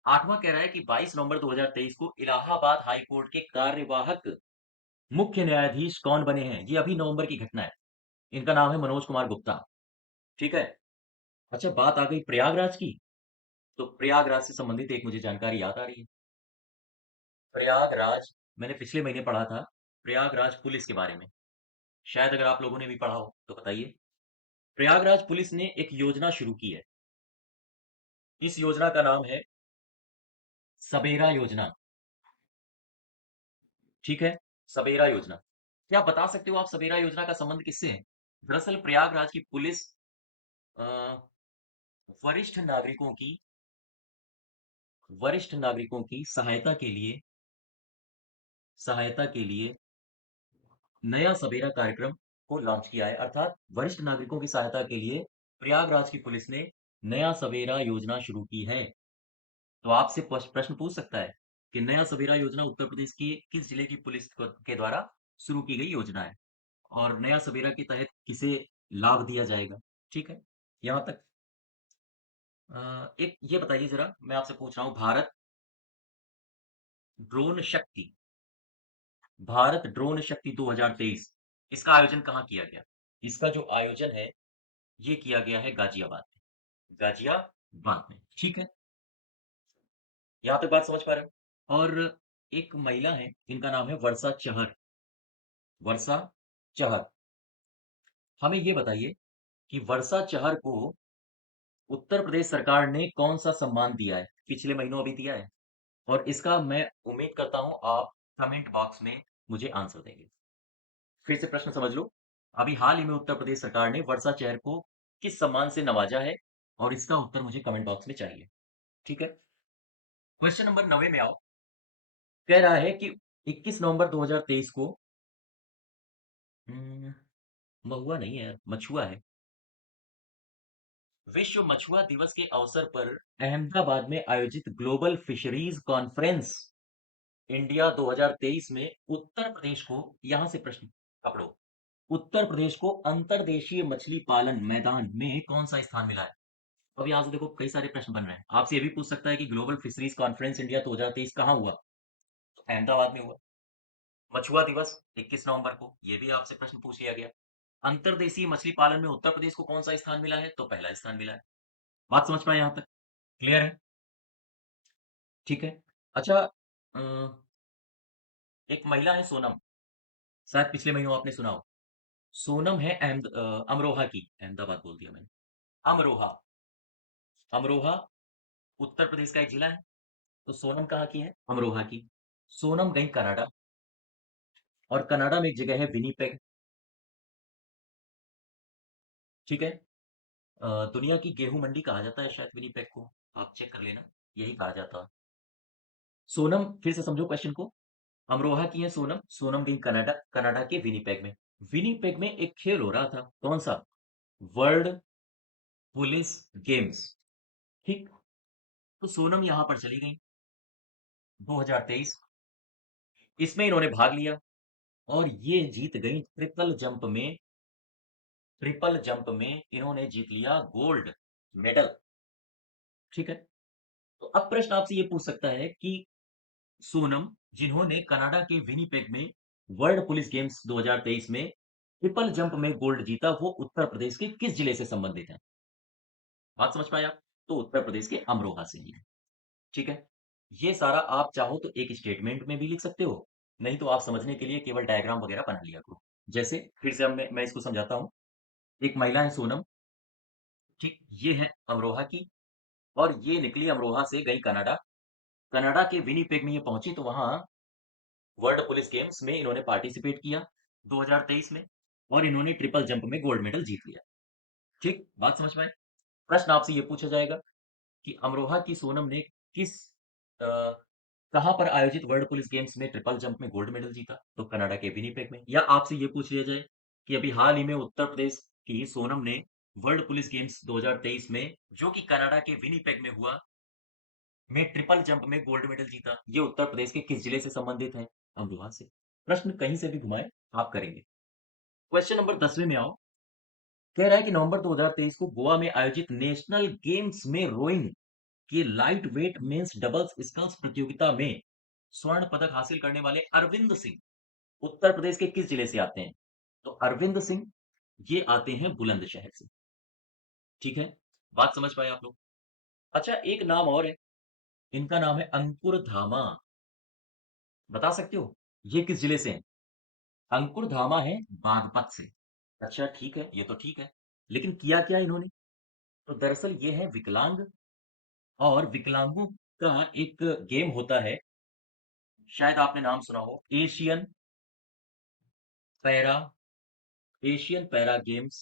आठवां कह रहा है कि 22 नवंबर 2023 को इलाहाबाद हाई कोर्ट के कार्यवाहक मुख्य न्यायाधीश कौन बने हैं? ये अभी नवंबर की घटना है। इनका नाम है मनोज कुमार गुप्ता, ठीक है। अच्छा, बात आ गई प्रयागराज की। तो प्रयागराज से संबंधित एक मुझे जानकारी याद आ रही है। प्रयागराज, मैंने पिछले महीने पढ़ा था प्रयागराज पुलिस के बारे में। शायद अगर आप लोगों ने भी पढ़ा हो तो बताइए। प्रयागराज पुलिस ने एक योजना शुरू की है। इस योजना का नाम है सबेरा योजना, ठीक है। सबेरा योजना। क्या आप बता सकते हो आप सबेरा योजना का संबंध किससे है? दरअसल प्रयागराज की पुलिस अ, वरिष्ठ नागरिकों की सहायता के लिए नया सवेरा कार्यक्रम को लॉन्च किया है। अर्थात वरिष्ठ नागरिकों की सहायता के लिए प्रयागराज की पुलिस ने नया सवेरा योजना शुरू की है। तो आपसे प्रश्न पूछ सकता है कि नया सवेरा योजना उत्तर प्रदेश के किस जिले की पुलिस के द्वारा शुरू की गई योजना है और नया सवेरा के तहत किसे लाभ दिया जाएगा। ठीक है, यहाँ तक। एक ये बताइए जरा, मैं आपसे पूछ रहा हूँ, ड्रोन शक्ति भारत ड्रोन शक्ति 2023, इसका आयोजन कहाँ किया गया? इसका जो आयोजन है ये किया गया है गाजियाबाद में। गाजियाबाद में, ठीक है। यहाँ तक बात समझ पा रहे हो? और एक महिला है जिनका नाम है वर्षा चहर। वर्षा चहर, हमें ये बताइए कि वर्षा चहर को उत्तर प्रदेश सरकार ने कौन सा सम्मान दिया है? पिछले महीनों अभी दिया है। और इसका मैं उम्मीद करता हूं आप कमेंट बॉक्स में मुझे आंसर देंगे। फिर से प्रश्न समझ लो। अभी हाल ही में उत्तर प्रदेश सरकार ने वर्षा चहर को किस सम्मान से नवाजा है? और इसका उत्तर मुझे कमेंट बॉक्स में चाहिए। ठीक है। क्वेश्चन नंबर 9 में आओ। कह रहा है कि 21 नवंबर 2023 को हम्म, महुआ नहीं है यार, मछुआ है। विश्व मछुआ दिवस के अवसर पर अहमदाबाद में आयोजित ग्लोबल फिशरीज कॉन्फ्रेंस इंडिया 2023 में उत्तर प्रदेश को, यहां से प्रश्न पकड़ो, उत्तर प्रदेश को अंतर्देशीय मछली पालन मैदान में कौन सा स्थान मिला है? अब यहाँ से देखो कई सारे प्रश्न बन रहे हैं। आपसे ये भी पूछ सकता है कि ग्लोबल फिशरीज कॉन्फ्रेंस इंडिया 2023 कहाँ हुआ? तो अहमदाबाद में हुआ। मछुआ दिवस 21 नवंबर को, ये भी आपसे प्रश्न पूछ लिया गया। अंतर्देशीय मछली पालन में उत्तर प्रदेश को कौन सा स्थान मिला है? तो पहला स्थान मिला है। बात समझ पाए यहाँ तक? क्लियर है? ठीक है। अच्छा, एक महिला है सोनम, शायद पिछले महीनों आपने सुना हो। सोनम है अमरोहा की, अहमदाबाद बोल दिया मैंने। अमरोहा, अमरोहा उत्तर प्रदेश का एक जिला है। तो सोनम कहाँ की है? अमरोहा की। सोनम गई कनाडा, और कनाडा में एक जगह है विनीपेग। ठीक है। दुनिया की गेहूं मंडी कहा जाता है शायद विनीपेग को, आप चेक कर लेना, यही कहा जाता है। सोनम, फिर से समझो क्वेश्चन को। अमरोहा की है सोनम, सोनम गई कनाडा, कनाडा के विनीपेग में। विनीपेग में एक खेल हो रहा था, कौन सा? World police games. ठीक। तो सोनम यहां पर चली गई 2023, इसमें इन्होंने भाग लिया और ये जीत गई ट्रिपल जंप में। ट्रिपल जंप में इन्होंने जीत लिया गोल्ड मेडल। ठीक है। तो अब प्रश्न आपसे ये पूछ सकता है कि सोनम, जिन्होंने कनाडा के विनीपेग में वर्ल्ड पुलिस गेम्स 2023 में ट्रिपल जंप में गोल्ड जीता, वो उत्तर प्रदेश के किस जिले से संबंधित है? बात समझ पाए आप? तो उत्तर प्रदेश के अमरोहा से ही है। ठीक है। ये सारा आप चाहो तो एक स्टेटमेंट में भी लिख सकते हो, नहीं तो आप समझने के लिए केवल डायग्राम वगैरह बना लिया करो। जैसे फिर से अब मैं इसको समझाता हूँ। एक महिला है सोनम, ठीक, ये है अमरोहा की, और ये निकली अमरोहा से गई कनाडा। कनाडा के विनीपेग में ये पहुंची तो वहां वर्ल्ड पुलिस गेम्स में इन्होंने पार्टिसिपेट किया 2023 में, और इन्होंने ट्रिपल जंप में गोल्ड मेडल जीत लिया। ठीक, बात समझ में आए? प्रश्न आपसे ये पूछा जाएगा कि अमरोहा की सोनम ने किस अ, कहाँ पर आयोजित वर्ल्ड पुलिस गेम्स में ट्रिपल जंप में गोल्ड मेडल जीता? तो कनाडा के विनीपेग में। या आपसे ये पूछ लिया जाए कि अभी हाल ही में उत्तर प्रदेश की सोनम ने वर्ल्ड पुलिस गेम्स 2023 में, जो कि कनाडा के विनीपेग में हुआ, में ट्रिपल जंप में गोल्ड मेडल जीता, ये उत्तर प्रदेश के किस जिले से संबंधित है? अमरोहा से। प्रश्न कहीं से भी घुमाए आप करेंगे। क्वेश्चन नंबर 10वें में आओ। कह रहा है कि नवंबर 2023 को गोवा में आयोजित नेशनल गेम्स में रोइंग की light weight men's doubles sculls प्रतियोगिता में स्वर्ण पदक हासिल करने वाले अरविंद सिंह उत्तर प्रदेश के किस जिले से आते हैं? तो अरविंद सिंह ये आते हैं बुलंदशहर से। ठीक है। बात समझ पाए आप लोग? अच्छा, एक नाम और है, इनका नाम है अंकुर धामा। बता सकते हो ये किस जिले से हैं? अंकुर धामा है बागपत से। अच्छा ठीक है, ये तो ठीक है, लेकिन किया क्या इन्होंने? तो दरअसल ये है विकलांग, और विकलांगों का एक गेम होता है, शायद आपने नाम सुना हो, पैरा एशियन पैरा गेम्स,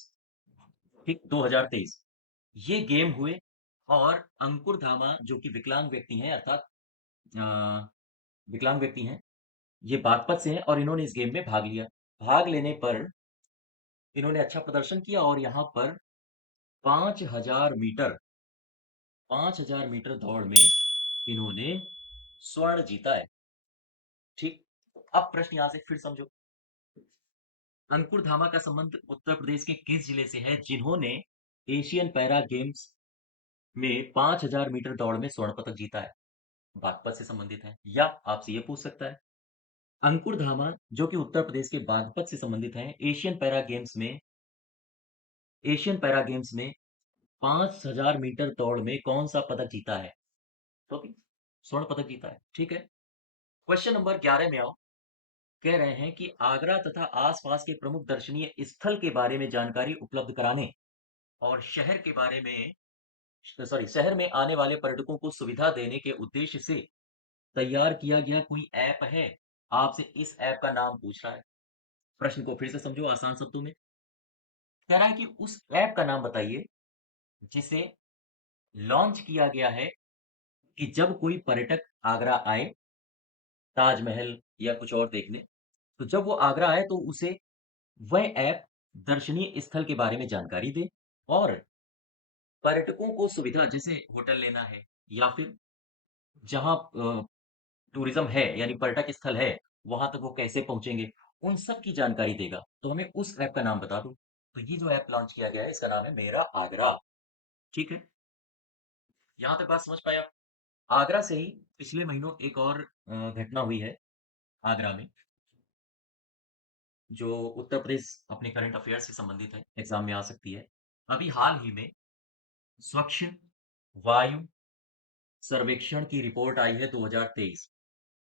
ठीक, 2023 ये गेम हुए। और अंकुर धामा जो कि विकलांग व्यक्ति हैं, अर्थात अ, विकलांग व्यक्ति हैं, ये बागपत से हैं, और इन्होंने इस गेम में भाग लिया। भाग लेने पर इन्होंने अच्छा प्रदर्शन किया, और यहाँ पर 5000 मीटर 5000 मीटर दौड़ में इन्होंने स्वर्ण जीता है। ठीक। अब प्रश्न यहां से फिर समझो। अंकुर धामा का संबंध उत्तर प्रदेश के किस जिले से है जिन्होंने एशियन पैरा गेम्स में 5000 मीटर दौड़ में स्वर्ण पदक जीता है? बागपत से संबंधित है, या आपसे ये पूछ सकता है। अंकुर धामा जो कि उत्तर प्रदेश के बागपत से संबंधित हैं, एशियन पैरा गेम्स में 5000 मीटर दौड़ में कौन सा पदक जीता है? तो भी स्वर्ण पदक जीता है। ठीक है। क्वेश्चन नंबर 11 में आओ। कह रहे हैं कि आगरा तथा आसपास के प्रमुख दर्शनीय स्थल के बारे में जानकारी उपलब्ध कराने और शहर में आने वाले पर्यटकों को सुविधा देने के उद्देश्य से तैयार किया गया कोई ऐप है? आपसे इस ऐप का नाम पूछ रहा है। प्रश्न को फिर से समझो आसान शब्दों में। कह रहा है कि उस ऐप का नाम बताइए जिसे लॉन्च किया गया है कि जब कोई पर्यटक आगरा आए, ताजमहल या कुछ और देखने, तो जब वो आगरा आए तो उसे वह ऐप दर्शनीय स्थल के बारे में जानकारी दे और पर्यटकों को सुविधा जैसे होटल लेना है या फिर जहाँ टूरिज्म है यानी पर्यटक स्थल है, वहां तक वो कैसे पहुंचेंगे, उन सब की जानकारी देगा। तो हमें उस ऐप का नाम बता दो। तो ये जो ऐप लॉन्च किया गया है इसका नाम है मेरा आगरा। ठीक है। यहां तक बात समझ पाए आप? आगरा से ही पिछले महीनों एक और घटना हुई है आगरा में, जो उत्तर प्रदेश अपने करंट अफेयर से संबंधित है, एग्जाम में आ सकती है। अभी हाल ही में स्वच्छ वायु सर्वेक्षण की रिपोर्ट आई है 2023।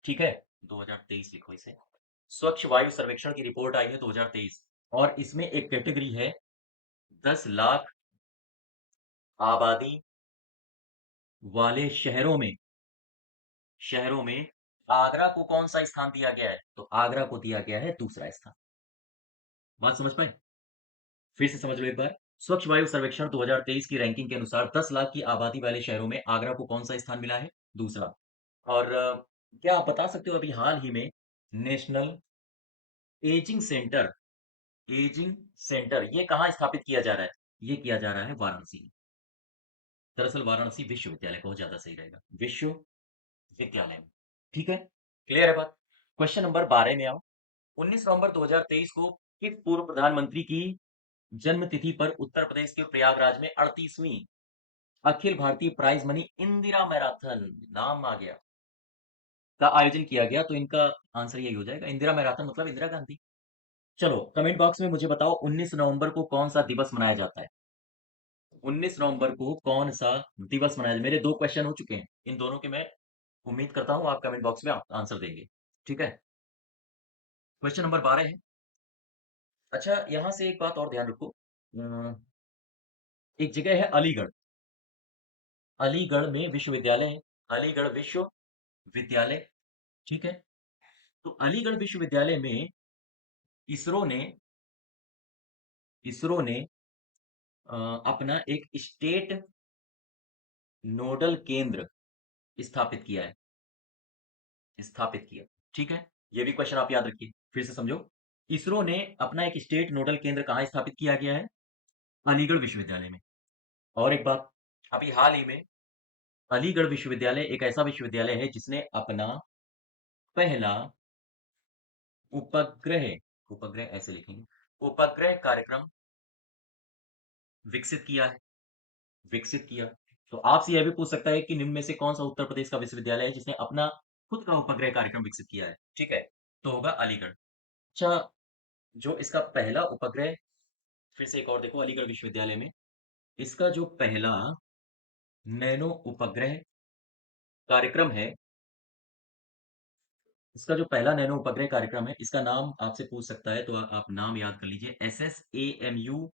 ठीक है। 2023 लिखो इसे। स्वच्छ वायु सर्वेक्षण की रिपोर्ट आई है 2023 और इसमें एक कैटेगरी है 10 लाख आबादी वाले शहरों में आगरा को कौन सा स्थान दिया गया है? तो आगरा को दिया गया है दूसरा स्थान। बात समझ पाए? फिर से समझ लो एक बार। स्वच्छ वायु सर्वेक्षण 2023 की रैंकिंग के अनुसार 10 लाख की आबादी वाले शहरों में आगरा को कौन सा स्थान मिला है? दूसरा। और क्या आप बता सकते हो अभी हाल ही में national ageing centre ageing centre ये कहाँ स्थापित किया जा रहा है? ये किया जा रहा है वाराणसी में। दरअसल वाराणसी विश्वविद्यालय बहुत ज्यादा सही रहेगा, विश्वविद्यालय में। ठीक है। क्लियर है बात? क्वेश्चन नंबर 12 में आओ। 19 नवंबर 2023 को किस पूर्व प्रधानमंत्री की जन्म तिथि पर उत्तर प्रदेश के प्रयागराज में 38वीं Akhil Bharatiya prize money Indira marathon, नाम आ गया, का आयोजन किया गया? तो इनका आंसर यही हो जाएगा, इंदिरा मैराथन मतलब इंदिरा गांधी। चलो कमेंट बॉक्स में मुझे बताओ 19 नवंबर को कौन सा दिवस मनाया जाता है? 19 नवंबर को कौन सा दिवस मनाया जाता है? मेरे दो क्वेश्चन हो चुके हैं, इन दोनों के मैं उम्मीद करता हूं आप कमेंट बॉक्स में आंसर देंगे। ठीक है। क्वेश्चन नंबर 12 है। अच्छा यहां से एक बात और ध्यान रखो। एक जगह है अलीगढ़, अलीगढ़ में विश्वविद्यालय है, अलीगढ़ विश्वविद्यालय। ठीक है। तो अलीगढ़ विश्वविद्यालय में इसरो ने इसरो ने अपना एक स्टेट नोडल केंद्र स्थापित किया। ठीक है। ये भी क्वेश्चन आप याद रखिए, फिर से समझो। इसरो ने अपना एक स्टेट नोडल केंद्र कहाँ स्थापित किया गया है? अलीगढ़ विश्वविद्यालय में। और एक बात, अभी हाल ही में अलीगढ़ विश्वविद्यालय एक ऐसा विश्वविद्यालय है जिसने अपना पहला उपग्रह उपग्रह ऐसे लिखेंगे, उपग्रह कार्यक्रम विकसित किया है, विकसित किया। तो आपसे यह भी पूछ सकता है कि निम्न में से कौन सा उत्तर प्रदेश का विश्वविद्यालय है जिसने अपना खुद का उपग्रह कार्यक्रम विकसित किया है? ठीक है। तो होगा अलीगढ़। अच्छा, जो इसका पहला उपग्रह, फिर से एक और देखो अलीगढ़ विश्वविद्यालय में इसका जो पहला नैनो उपग्रह कार्यक्रम है, इसका जो पहला नैनो उपग्रह कार्यक्रम है, इसका नाम आपसे पूछ सकता है, तो आप नाम याद कर लीजिए, SSAMU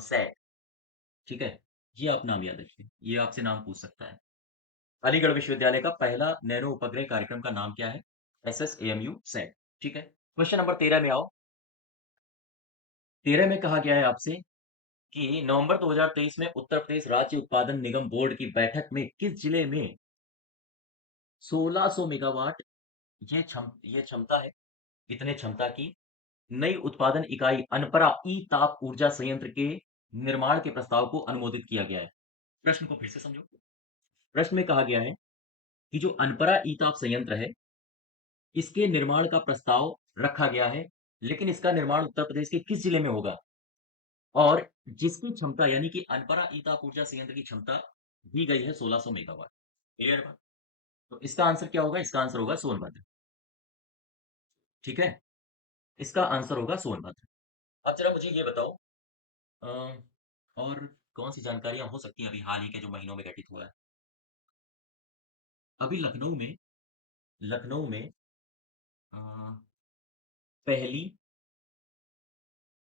सैट। ठीक है। ये आप नाम याद रखिए, ये आपसे नाम पूछ सकता है। अलीगढ़ विश्वविद्यालय का पहला नैनो उपग्रह कार्यक्रम का नाम क्या है? SSAMU सैट। ठीक है। क्वेश्चन नंबर 13 में आओ। 13 में कहा गया है आपसे कि नवंबर 2023 में उत्तर प्रदेश राज्य उत्पादन निगम बोर्ड की बैठक में किस जिले में 1600 मेगावाट ये क्षमता है, इतने क्षमता की नई उत्पादन इकाई अनपरा ई ताप ऊर्जा संयंत्र के निर्माण के प्रस्ताव को अनुमोदित किया गया है? प्रश्न को फिर से समझो। प्रश्न में कहा गया है कि जो अनपरा ईताप संयंत्र है, इसके निर्माण का प्रस्ताव रखा गया है, लेकिन इसका निर्माण उत्तर प्रदेश के किस जिले में होगा? और जिसकी क्षमता यानी कि अनपरा ईताप ऊर्जा संयंत्र की क्षमता दी गई है 1600 मेगावाट। क्लियर बात? तो इसका आंसर क्या होगा? इसका आंसर होगा सोनभद्र। ठीक है? इसका आंसर होगा सोनभद्र। अब जरा मुझे ये बताओ, अ, और कौन-सी जानकारियाँ हो सकती हैं अभी हाल ही के जो महीनों में घटित हुआ है? अभी लखनऊ में अ, पहली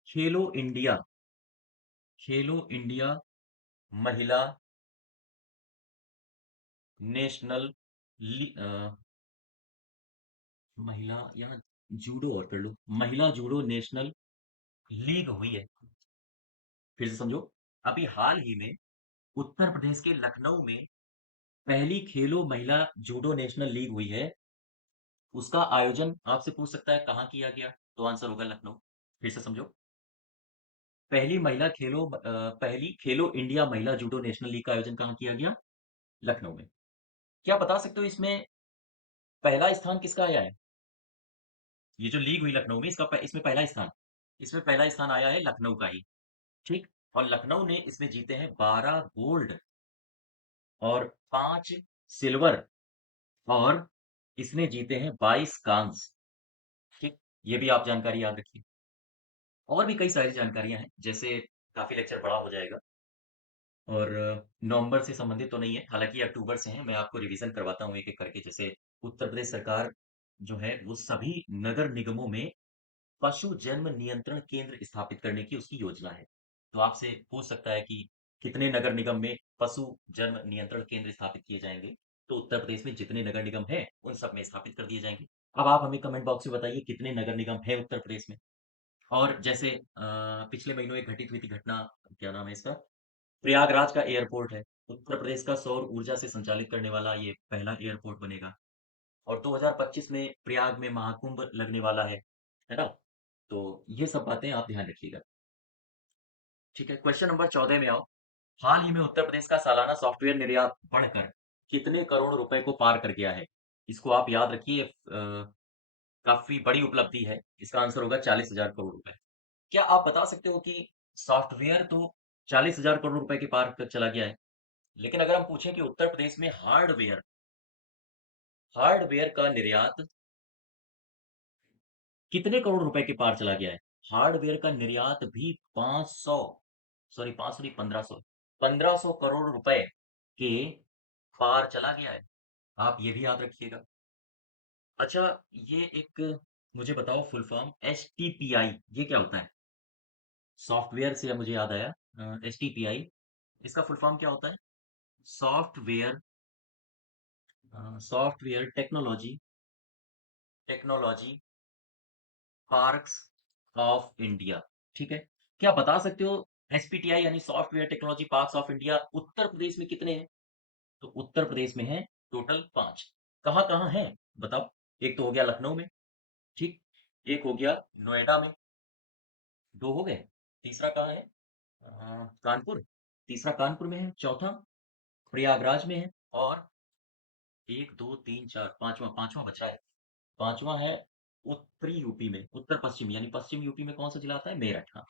खेलो इंडिया खेलो इंडिया महिला नेशनल महिला यहाँ जूडो और कर लो, महिला जूडो नेशनल लीग हुई है। फिर से समझो, अभी हाल ही में उत्तर प्रदेश के लखनऊ में पहली खेलो महिला जूडो नेशनल लीग हुई है। उसका आयोजन आपसे पूछ सकता है कहाँ किया गया? तो आंसर होगा लखनऊ। फिर से समझो, पहली खेलो इंडिया महिला जूडो नेशनल लीग का आयोजन कहाँ किया गया? लखनऊ में। क्या बता सकते हो इसमें पहला स्थान किसका आया है? ये जो लीग हुई लखनऊ में, इसमें पहला स्थान आया है लखनऊ का ही। ठीक। और लखनऊ ने इसमें जीते हैं 12 गोल्ड और 5 सिल्वर, और इसने जीते हैं 22 कांस्य। ठीक। ये भी आप जानकारी याद रखिए। और भी कई सारी जानकारियां हैं, जैसे काफी लेक्चर बड़ा हो जाएगा, और नवंबर से संबंधित तो नहीं है, हालांकि ये अक्टूबर से है। मैं आपको रिवीजन करवाता हूँ एक एक करके। जैसे उत्तर प्रदेश सरकार जो है वो सभी नगर निगमों में पशु जन्म नियंत्रण केंद्र स्थापित करने की उसकी योजना है। तो आपसे पूछ सकता है कि कितने नगर निगम में पशु जन्म नियंत्रण केंद्र स्थापित किए जाएंगे? तो उत्तर प्रदेश में जितने नगर निगम हैं उन सब में स्थापित कर दिए जाएंगे। अब आप हमें कमेंट बॉक्स में बताइए कितने नगर निगम हैं उत्तर प्रदेश में। और जैसे पिछले महीनों एक घटित हुई थी घटना, क्या नाम है इसका, प्रयागराज का एयरपोर्ट है, उत्तर प्रदेश का सौर ऊर्जा से संचालित करने वाला ये पहला एयरपोर्ट बनेगा। और 2025 में प्रयाग में महाकुंभ लगने वाला है ना? तो ये सब बातें आप ध्यान रखिएगा। ठीक है, क्वेश्चन नंबर 14 में आओ। हाल ही में उत्तर प्रदेश का सालाना सॉफ्टवेयर निर्यात बढ़कर कितने करोड़ रुपए को पार कर गया है? इसको आप याद रखिए, काफी बड़ी उपलब्धि है। इसका आंसर होगा 40,000 करोड़ रुपए। क्या आप बता सकते हो कि सॉफ्टवेयर तो 40,000 करोड़ रुपए के पार कर चला गया है, लेकिन अगर हम पूछें कि उत्तर प्रदेश में हार्डवेयर का निर्यात कितने करोड़ रुपए के पार चला गया है? हार्डवेयर का निर्यात भी 500, सॉरी 500 नहीं, 1500, 1500 करोड़ रुपए के पार चला गया है। आप ये भी याद रखिएगा। अच्छा, ये एक मुझे बताओ full form, S T P आई ये क्या होता है? सॉफ्टवेयर से मुझे याद आया, एस टी पी आई इसका फुल फॉर्म क्या होता है? Software software technology parks of India. ठीक है। क्या बता सकते हो एसपीटीआई यानी software technology parks of India Uttar Pradesh में कितने हैं? तो उत्तर प्रदेश में है टोटल 5। कहाँ कहाँ है बताओ? एक तो हो गया लखनऊ में, ठीक। एक हो गया नोएडा में, 2 हो गए। तीसरा कहाँ है? कानपुर। तीसरा कानपुर में है। चौथा प्रयागराज में है। और 1 2 3 4, पांचवा पांचवा बचा है। पांचवा है उत्तरी यूपी में, उत्तर पश्चिम यानी पश्चिम यूपी में कौन सा जिला आता है? मेरठ। हाँ।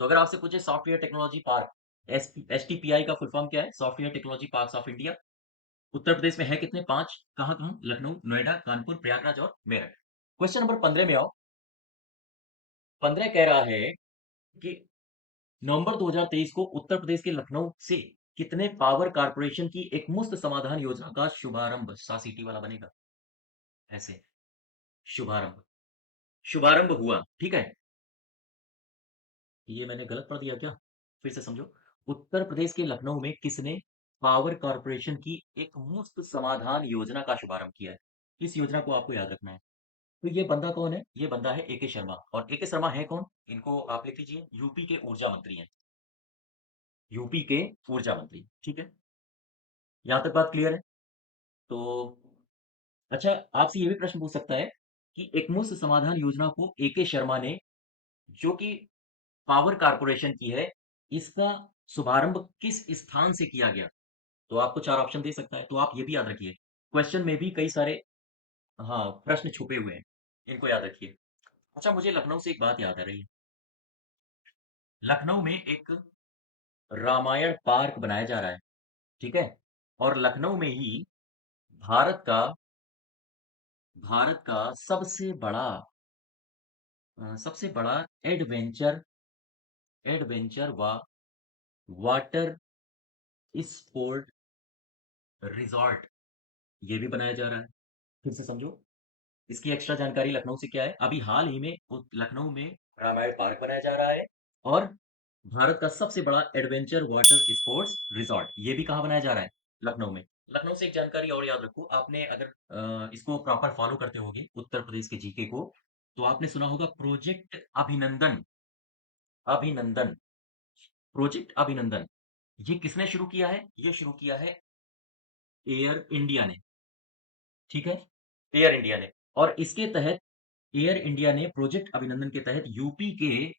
तो अगर आपसे पूछे software technology park, S T P I का फुल फॉर्म क्या है? Software technology parks of India. Uttar Pradesh में है कितने? 5। कहाँ कहाँ? लखनऊ, नोएडा, कानपुर, प्रयागराज और मेरठ। क्वेश्चन नंबर 15 में आओ। 15 कह रहा है कि नवंबर 2023 को उत्तर प्रदेश के लखनऊ से कितने पावर कारपोरेशन की एक मुफ्त समाधान योजना का शुभारंभ, सा सिटी वाला बनेगा ऐसे, शुभारंभ शुभारंभ हुआ। ठीक है। ये मैंने गलत पढ़ दिया क्या? फिर से समझो। उत्तर प्रदेश के लखनऊ में किसने पावर कॉर्पोरेशन की एक मुफ्त समाधान योजना का शुभारंभ किया है? इस योजना को आपको याद रखना है। तो ये बंदा कौन है? ये बंदा है एके शर्मा। और एके शर्मा है कौन? इनको आप लिख लीजिए, यूपी के ऊर्जा मंत्री हैं। यूपी के ऊर्जा मंत्री। ठीक है। यहां तक बात क्लियर है? तो अच्छा, आपसे ये भी प्रश्न पूछ सकता है कि एक मुफ्त समाधान योजना को एके शर्मा ने, जो कि पावर कारपोरेशन की है, इसका शुभारंभ किस स्थान से किया गया? तो आपको 4 ऑप्शन दे सकता है, तो आप ये भी याद रखिए। क्वेश्चन में भी कई सारे हाँ, प्रश्न छुपे हुए हैं, इनको याद रखिए। अच्छा, मुझे लखनऊ से एक बात याद आ रही है। लखनऊ में एक रामायण पार्क बनाया जा रहा है, ठीक है? और लखनऊ में ही भारत का भारत का सबसे बड़ा adventure adventure water sport resort ये भी बनाया जा रहा है। फिर से समझो, इसकी एक्स्ट्रा जानकारी लखनऊ से क्या है, अभी हाल ही में लखनऊ में रामायण पार्क बनाया जा रहा है और भारत का सबसे बड़ा एडवेंचर वाटर स्पोर्ट्स रिजॉर्ट ये भी कहाँ बनाया जा रहा है, लखनऊ में। लखनऊ से एक जानकारी और याद रखो, आपने अगर इसको प्रॉपर फॉलो करते होगे उत्तर प्रदेश के जीके को, तो आपने सुना होगा प्रोजेक्ट अभिनंदन। अभिनंदन प्रोजेक्ट अभिनंदन ये किसने शुरू किया है? ये शुरू किया है एयर इंडिया ने, ठीक है? एयर इंडिया ने। और इसके तहत एयर इंडिया ने प्रोजेक्ट अभिनंदन के तहत यूपी के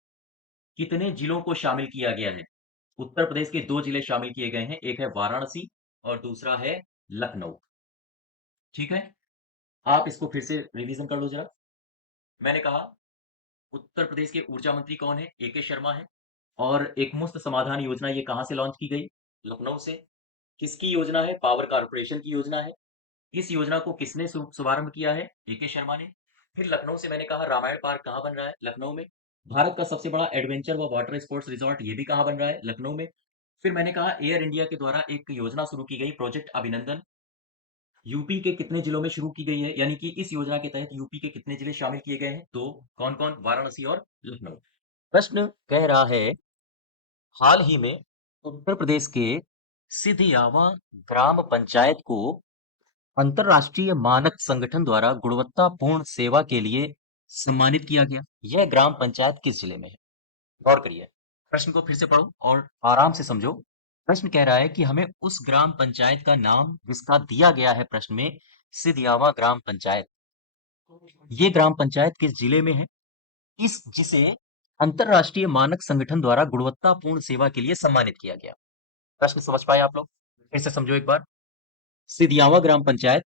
कितने जिलों को शामिल किया गया है? उत्तर प्रदेश के 2 जिले शामिल किए गए हैं, एक है वाराणसी और दूसरा है लखनऊ, ठीक है? आप इसको फिर से रिवीजन कर लो जरा। मैंने कहा उत्तर प्रदेश के ऊर्जा मंत्री कौन है? एके शर्मा है। और एक मुफ्त समाधान योजना ये कहाँ से लॉन्च की गई? लखनऊ से। किसकी योजना है? पावर कारपोरेशन की योजना है। इस योजना को किसने शुभारंभ किया है? एके शर्मा ने। फिर लखनऊ से मैंने कहा रामायण पार्क कहाँ बन रहा है? लखनऊ में। भारत का सबसे बड़ा एडवेंचर व वाटर स्पोर्ट्स रिजॉर्ट ये भी कहाँ बन रहा है? लखनऊ में। फिर मैंने कहा एयर इंडिया के द्वारा एक योजना शुरू की गई प्रोजेक्ट अभिनंदन, यूपी के कितने जिलों में शुरू की गई है, यानी कि इस योजना के तहत यूपी के कितने जिले शामिल किए गए हैं? तो कौन कौन? वाराणसी और लखनऊ। प्रश्न कह रहा है हाल ही में उत्तर प्रदेश के सिधियावा ग्राम पंचायत को अंतरराष्ट्रीय मानक संगठन द्वारा गुणवत्तापूर्ण सेवा के लिए सम्मानित किया गया। यह ग्राम पंचायत किस जिले में है? गौर करिए, प्रश्न को फिर से पढ़ो और आराम से समझो। प्रश्न कह रहा है कि हमें उस ग्राम पंचायत का नाम जिसका दिया गया है प्रश्न में, सिधियावा ग्राम पंचायत, ये ग्राम पंचायत किस जिले में है, इस जिसे अंतरराष्ट्रीय मानक संगठन द्वारा गुणवत्तापूर्ण सेवा के लिए सम्मानित किया गया। प्रश्न समझ पाए आप लोग? फिर से समझो एक बार। सिधियावा ग्राम पंचायत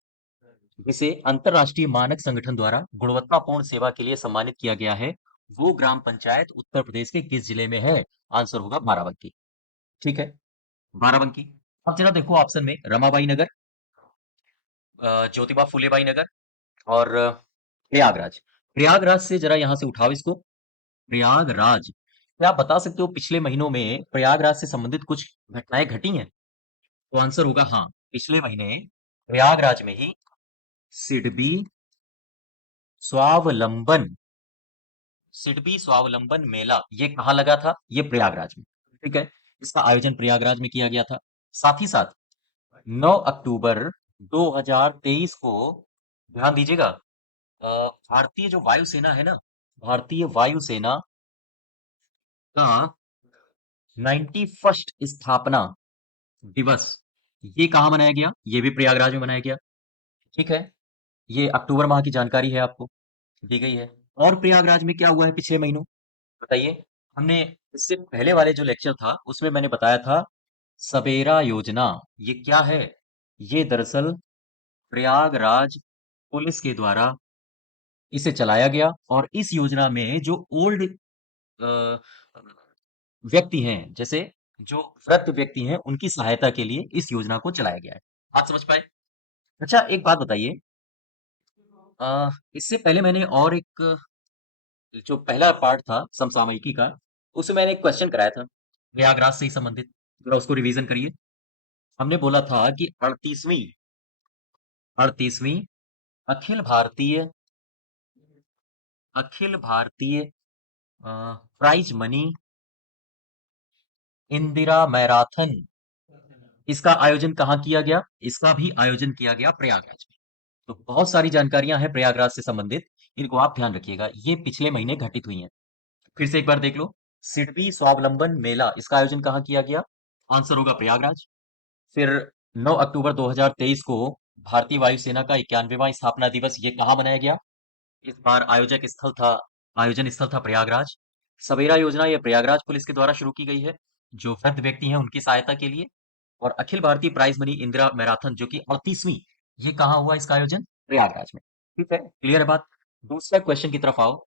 जिसे अंतरराष्ट्रीय मानक संगठन द्वारा गुणवत्तापूर्ण सेवा के लिए सम्मानित किया गया है, वो ग्राम पंचायत उत्तर प्रदेश के किस जिले में है? आंसर होगा बाराबंकी, ठीक है? बाराबंकी। अब जरा देखो ऑप्शन में रमाबाई नगर, ज्योतिबा फूले बाई नगर और प्रयागराज। प्रयागराज से जरा यहां से उठाओ इसको। प्रयागराज, क्या आप बता सकते हो पिछले महीनों में प्रयागराज से संबंधित कुछ घटनाएं घटी हैं? तो आंसर होगा हाँ, पिछले महीने प्रयागराज में ही सिडबी स्वावलंबन सिडबी स्वावलंबन मेला ये कहाँ लगा था? ये प्रयागराज में, ठीक है? इसका आयोजन प्रयागराज में किया गया था। साथ ही साथ 9 अक्टूबर 2023 को, ध्यान दीजिएगा, भारतीय जो वायुसेना है ना, भारतीय वायुसेना का 91st स्थापना दिवस ये कहाँ मनाया गया? ये भी प्रयागराज में मनाया गया, ठीक है? ये अक्टूबर माह की जानकारी है, आपको दी गई है। और प्रयागराज में क्या हुआ है पिछले महीनों, बताइए? हमने इससे पहले वाले जो लेक्चर था उसमें मैंने बताया था सवेरा योजना, ये क्या है? ये दरअसल प्रयागराज पुलिस के द्वारा इसे चलाया गया और इस योजना में जो ओल्ड व्यक्ति हैं, जैसे जो वृद्ध व्यक्ति हैं, उनकी सहायता के लिए इस योजना को चलाया गया है। आप समझ पाए? अच्छा, एक बात बताइए, इससे पहले मैंने और एक जो पहला पार्ट था समसामयिकी का, उसमें मैंने एक क्वेश्चन कराया था प्रयागराज से ही संबंधित, जरा उसको रिवीजन करिए। हमने बोला था कि 38वीं Akhil Bharatiya prize money Indira marathon, इसका आयोजन कहाँ किया गया? इसका भी आयोजन किया गया प्रयागराज में। तो बहुत सारी जानकारियां हैं प्रयागराज से संबंधित, इनको आप ध्यान रखिएगा, ये पिछले महीने घटित हुई हैं। फिर से एक बार देख लो, सिडबी स्वावलंबन मेला इसका आयोजन कहाँ किया गया? आंसर होगा प्रयागराज। फिर 9 अक्टूबर 2023 को भारतीय वायुसेना का 91वां स्थापना दिवस ये कहाँ मनाया गया? इस बार आयोजन स्थल था प्रयागराज। सवेरा योजना ये प्रयागराज पुलिस के द्वारा शुरू की गई है, जो वृद्ध व्यक्ति हैं उनकी सहायता के लिए। और Akhil Bharatiya prize money Indira marathon जो कि 38वीं, ये कहाँ हुआ इसका आयोजन? प्रयागराज में। ठीक है, क्लियर है बात। दूसरे क्वेश्चन की तरफ आओ।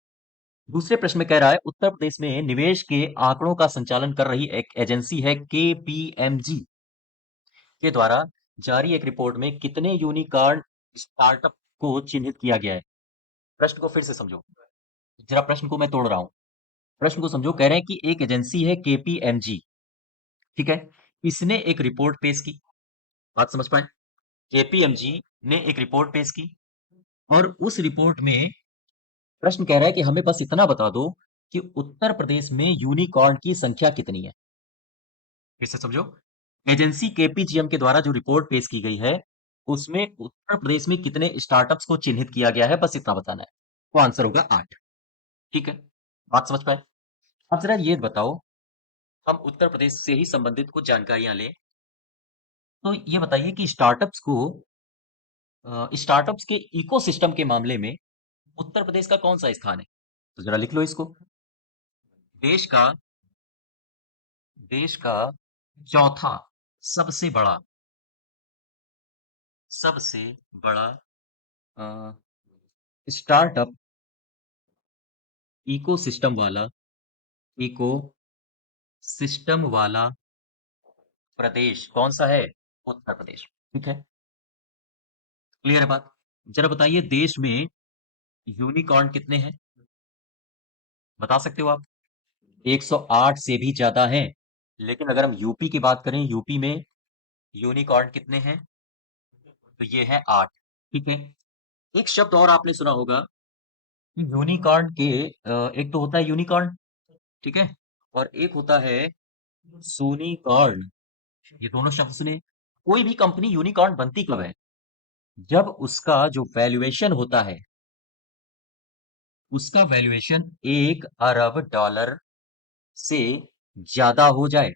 दूसरे प्रश्न में कह रहा है उत्तर प्रदेश में निवेश के आंकड़ों का संचालन कर रही एक एजेंसी है केपीएमजी के द्वारा जारी एक रिपोर्ट में कितने यूनिकॉर्न स्टार्टअप को चिन्हित किया गया है? प्रश्न को फिर से समझो, जरा प्रश्न को मैं तोड़ रहा हूं। प्रश्न को समझो, कह रहे हैं कि एक एजेंसी है केपीएमजी, ठीक है, इसने एक रिपोर्ट पेश की। बात समझ पाए? केपीएमजी ने एक रिपोर्ट पेश की और उस रिपोर्ट में प्रश्न कह रहा है कि हमें बस इतना बता दो कि उत्तर प्रदेश में यूनिकॉर्न की संख्या कितनी है। फिर से समझो, एजेंसी केपीजीएम के द्वारा जो रिपोर्ट पेश की गई है उसमें उत्तर प्रदेश में कितने स्टार्टअप्स को चिन्हित किया गया है, बस इतना बताना है। तो आंसर होगा 8। ठीक है, बात समझ पाए? अब जरा ये बताओ, हम उत्तर प्रदेश से ही संबंधित कुछ जानकारियां लें। तो ये बताइए कि स्टार्टअप्स के इकोसिस्टम के मामले में उत्तर प्रदेश का कौन सा स्थान है? तो जरा लिख लो इसको। देश का देश का चौथा सबसे बड़ा सबसे बड़ा स्टार्टअप इकोसिस्टम वाला इको सिस्टम वाला प्रदेश कौन सा है? उत्तर प्रदेश। ठीक है, क्लियर है बात। जरा बताइए देश में यूनिकॉर्न कितने हैं? बता सकते हो आप? 108 से भी ज्यादा हैं। लेकिन अगर हम यूपी की बात करें, यूपी में यूनिकॉर्न कितने हैं? तो ये है 8। ठीक है, एक शब्द और आपने सुना होगा यूनिकॉर्न के, एक तो होता है यूनिकॉर्न, ठीक है, और एक होता है सोनिकॉर्न। ये दोनों शब्द सुने। कोई भी कंपनी यूनिकॉर्न बनती कब है? जब उसका जो वैल्यूएशन होता है, उसका वैल्यूएशन $1 अरब से ज्यादा हो जाए,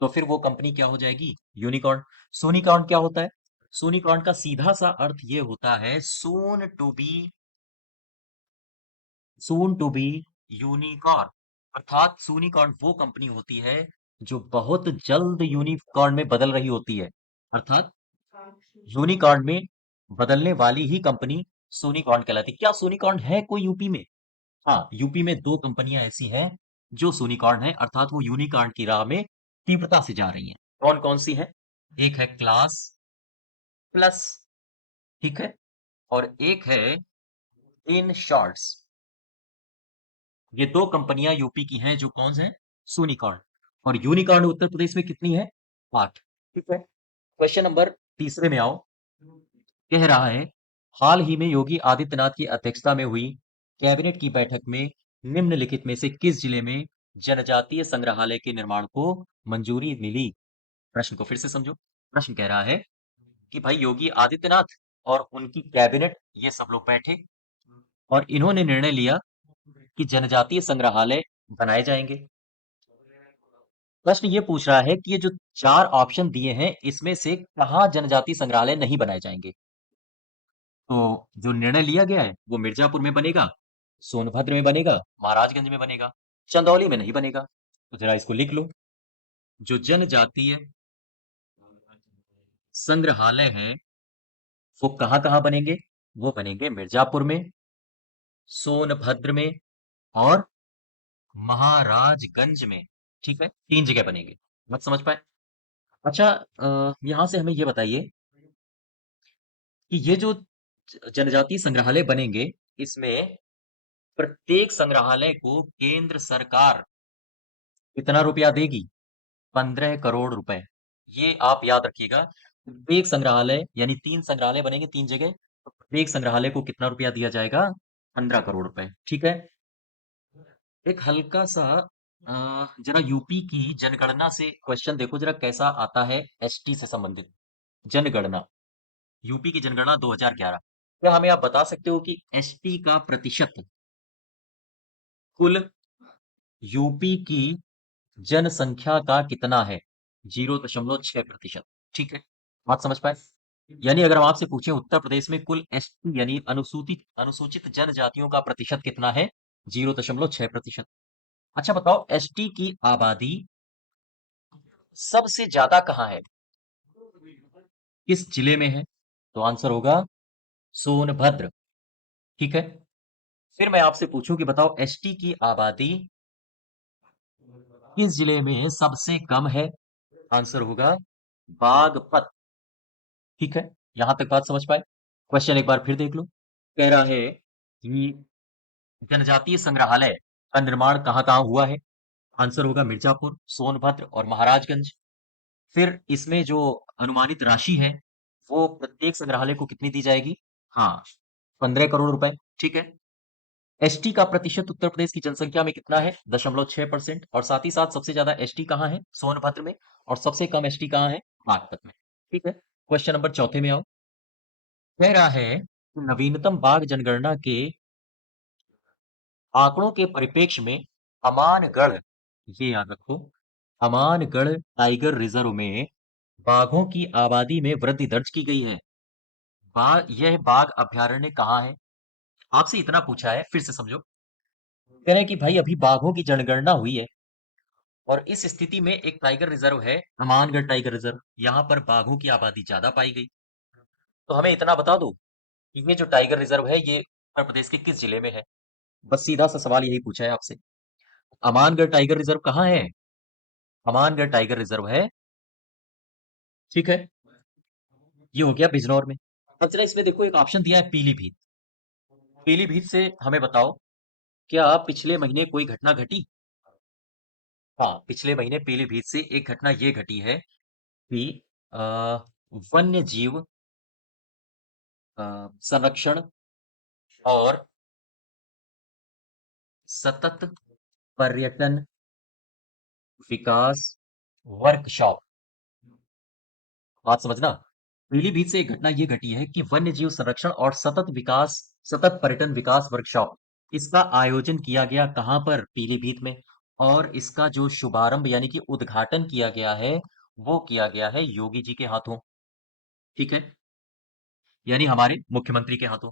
तो फिर वो कंपनी क्या हो जाएगी? यूनिकॉर्न। सोनिकॉर्न क्या होता है? सोनिकॉर्न का सीधा सा अर्थ ये होता है सून टू बी यूनिकॉर्न। अर्थात यूनिकॉर्न वो कंपनी होती है जो बहुत जल्द यूनिकॉर्न में बदल रही होती है। अर्थात यूनिकॉर्न में बदलने वाली ही कंपनी सोनिकॉर्न कहलाती है। क्या सोनिकॉर्न है कोई यूपी में? हाँ, यूपी में दो कंपनियां ऐसी हैं जो सोनिकॉर्न है, अर्थात वो यूनिकॉर्न की राह में तीव्रता से जा रही हैं। कौन कौन सी है? एक है क्लास प्लस, ठीक है, और एक है इन शॉर्ट्स। ये दो कंपनियां यूपी की हैं जो कौन है? सोनिकॉर्न। और यूनिकॉर्न उत्तर प्रदेश में कितनी है? 8। ठीक है, क्वेश्चन नंबर तीसरे में आओ। कह रहा है हाल ही में योगी आदित्यनाथ की अध्यक्षता में हुई कैबिनेट की बैठक में निम्नलिखित में से किस जिले में जनजातीय संग्रहालय के निर्माण को मंजूरी मिली? प्रश्न को फिर से समझो। प्रश्न कह रहा है कि भाई योगी आदित्यनाथ और उनकी कैबिनेट, ये सब लोग बैठे और इन्होंने निर्णय लिया कि जनजातीय संग्रहालय बनाए जाएंगे। प्रश्न ये पूछ रहा है कि ये जो चार ऑप्शन दिए हैं इसमें से कहाँ जनजातीय संग्रहालय नहीं बनाए जाएंगे? तो जो निर्णय लिया गया है वो मिर्जापुर में बनेगा, सोनभद्र में बनेगा, महाराजगंज में बनेगा, चंदौली में नहीं बनेगा। तो जरा इसको लिख लो। जो जनजातीय संग्रहालय हैं वो कहाँ कहाँ बनेंगे? वो बनेंगे मिर्जापुर में, सोनभद्र में और महाराजगंज में। ठीक है, 3 जगह बनेंगे। मत समझ पाए? अच्छा, यहां से हमें ये बताइए कि ये जो जनजातीय संग्रहालय बनेंगे, इसमें प्रत्येक संग्रहालय को केंद्र सरकार कितना रुपया देगी? 15 करोड़ रुपए। ये आप याद रखिएगा। प्रत्येक संग्रहालय यानी 3 संग्रहालय बनेंगे 3 जगह, तो प्रत्येक संग्रहालय को कितना रुपया दिया जाएगा? 15 करोड़ रुपए। ठीक है, एक हल्का सा जरा यूपी की जनगणना से क्वेश्चन देखो जरा कैसा आता है, एसटी से संबंधित जनगणना। यूपी की जनगणना 2011। क्या हमें आप बता सकते हो कि एसटी का प्रतिशत कुल यूपी की जनसंख्या का कितना है? 0.6%। ठीक है, बात समझ पाए? यानी अगर हम आपसे पूछें उत्तर प्रदेश में कुल एसटी यानी अनुसूचित अनुसूचित जनजातियों का प्रतिशत कितना है? 0.6%। अच्छा बताओ, एसटी की आबादी सबसे ज्यादा कहाँ है? किस जिले में है? तो आंसर होगा सोनभद्र। ठीक है। फिर मैं आपसे पूछूं कि बताओ एसटी की आबादी किस जिले में सबसे कम है? आंसर होगा बागपत। ठीक है। यहां तक बात समझ पाए? क्वेश्चन एक बार फिर देख लो। कह रहा है कि जनजातीय संग्रहालय का निर्माण कहाँ कहाँ हुआ है? आंसर होगा मिर्जापुर, सोनभद्र और महाराजगंज। फिर इसमें जो अनुमानित राशि है वो प्रत्येक संग्रहालय को कितनी दी जाएगी? हाँ, 15 करोड़ रुपए। ठीक है। एसटी का प्रतिशत उत्तर प्रदेश की जनसंख्या में कितना है? 0.6%। और साथ ही साथ सबसे ज्यादा एसटी कहाँ है? सोनभद्र में। और सबसे कम एसटी कहाँ है? बागपत में। ठीक है। क्वेश्चन नंबर चौथे में आओ। कह रहा है कि नवीनतम बाघ जनगणना के आंकड़ों के परिप्रेक्ष्य में अमानगढ़, ये याद रखो, अमानगढ़ टाइगर रिजर्व में बाघों की आबादी में वृद्धि दर्ज की गई है। यह बाघ अभयारण्य कहाँ है? आपसे इतना पूछा है, फिर से समझो। कह रहे हैं कि भाई अभी बाघों की जनगणना हुई है और इस स्थिति में एक टाइगर रिजर्व है, अमानगढ़ टाइगर रिजर्व, यहाँ पर बाघों की आबादी ज्यादा पाई गई। तो हमें इतना बता दो कि ये जो टाइगर रिजर्व है ये उत्तर प्रदेश के किस जिले में है? बस सीधा सा सवाल यही पूछा है आपसे। अमानगढ़ टाइगर रिजर्व कहाँ है? अमानगढ़ टाइगर रिजर्व है, ठीक है, ये हो गया बिजनौर में। अब चला इसमें देखो एक ऑप्शन दिया है पीलीभीत। पीलीभीत से हमें बताओ, क्या पिछले महीने कोई घटना घटी? हाँ, पिछले महीने पीलीभीत से एक घटना ये घटी है कि अ, वन्य जीव संरक्षण और सतत पर्यटन विकास वर्कशॉप। बात समझना। पीलीभीत से एक घटना ये घटी है कि वन्य जीव संरक्षण और सतत पर्यटन विकास वर्कशॉप, इसका आयोजन किया गया कहाँ पर? पीलीभीत में। और इसका जो शुभारंभ यानी कि उद्घाटन किया गया है वो किया गया है योगी जी के हाथों। ठीक है। यानी हमारे मुख्यमंत्री के हाथों।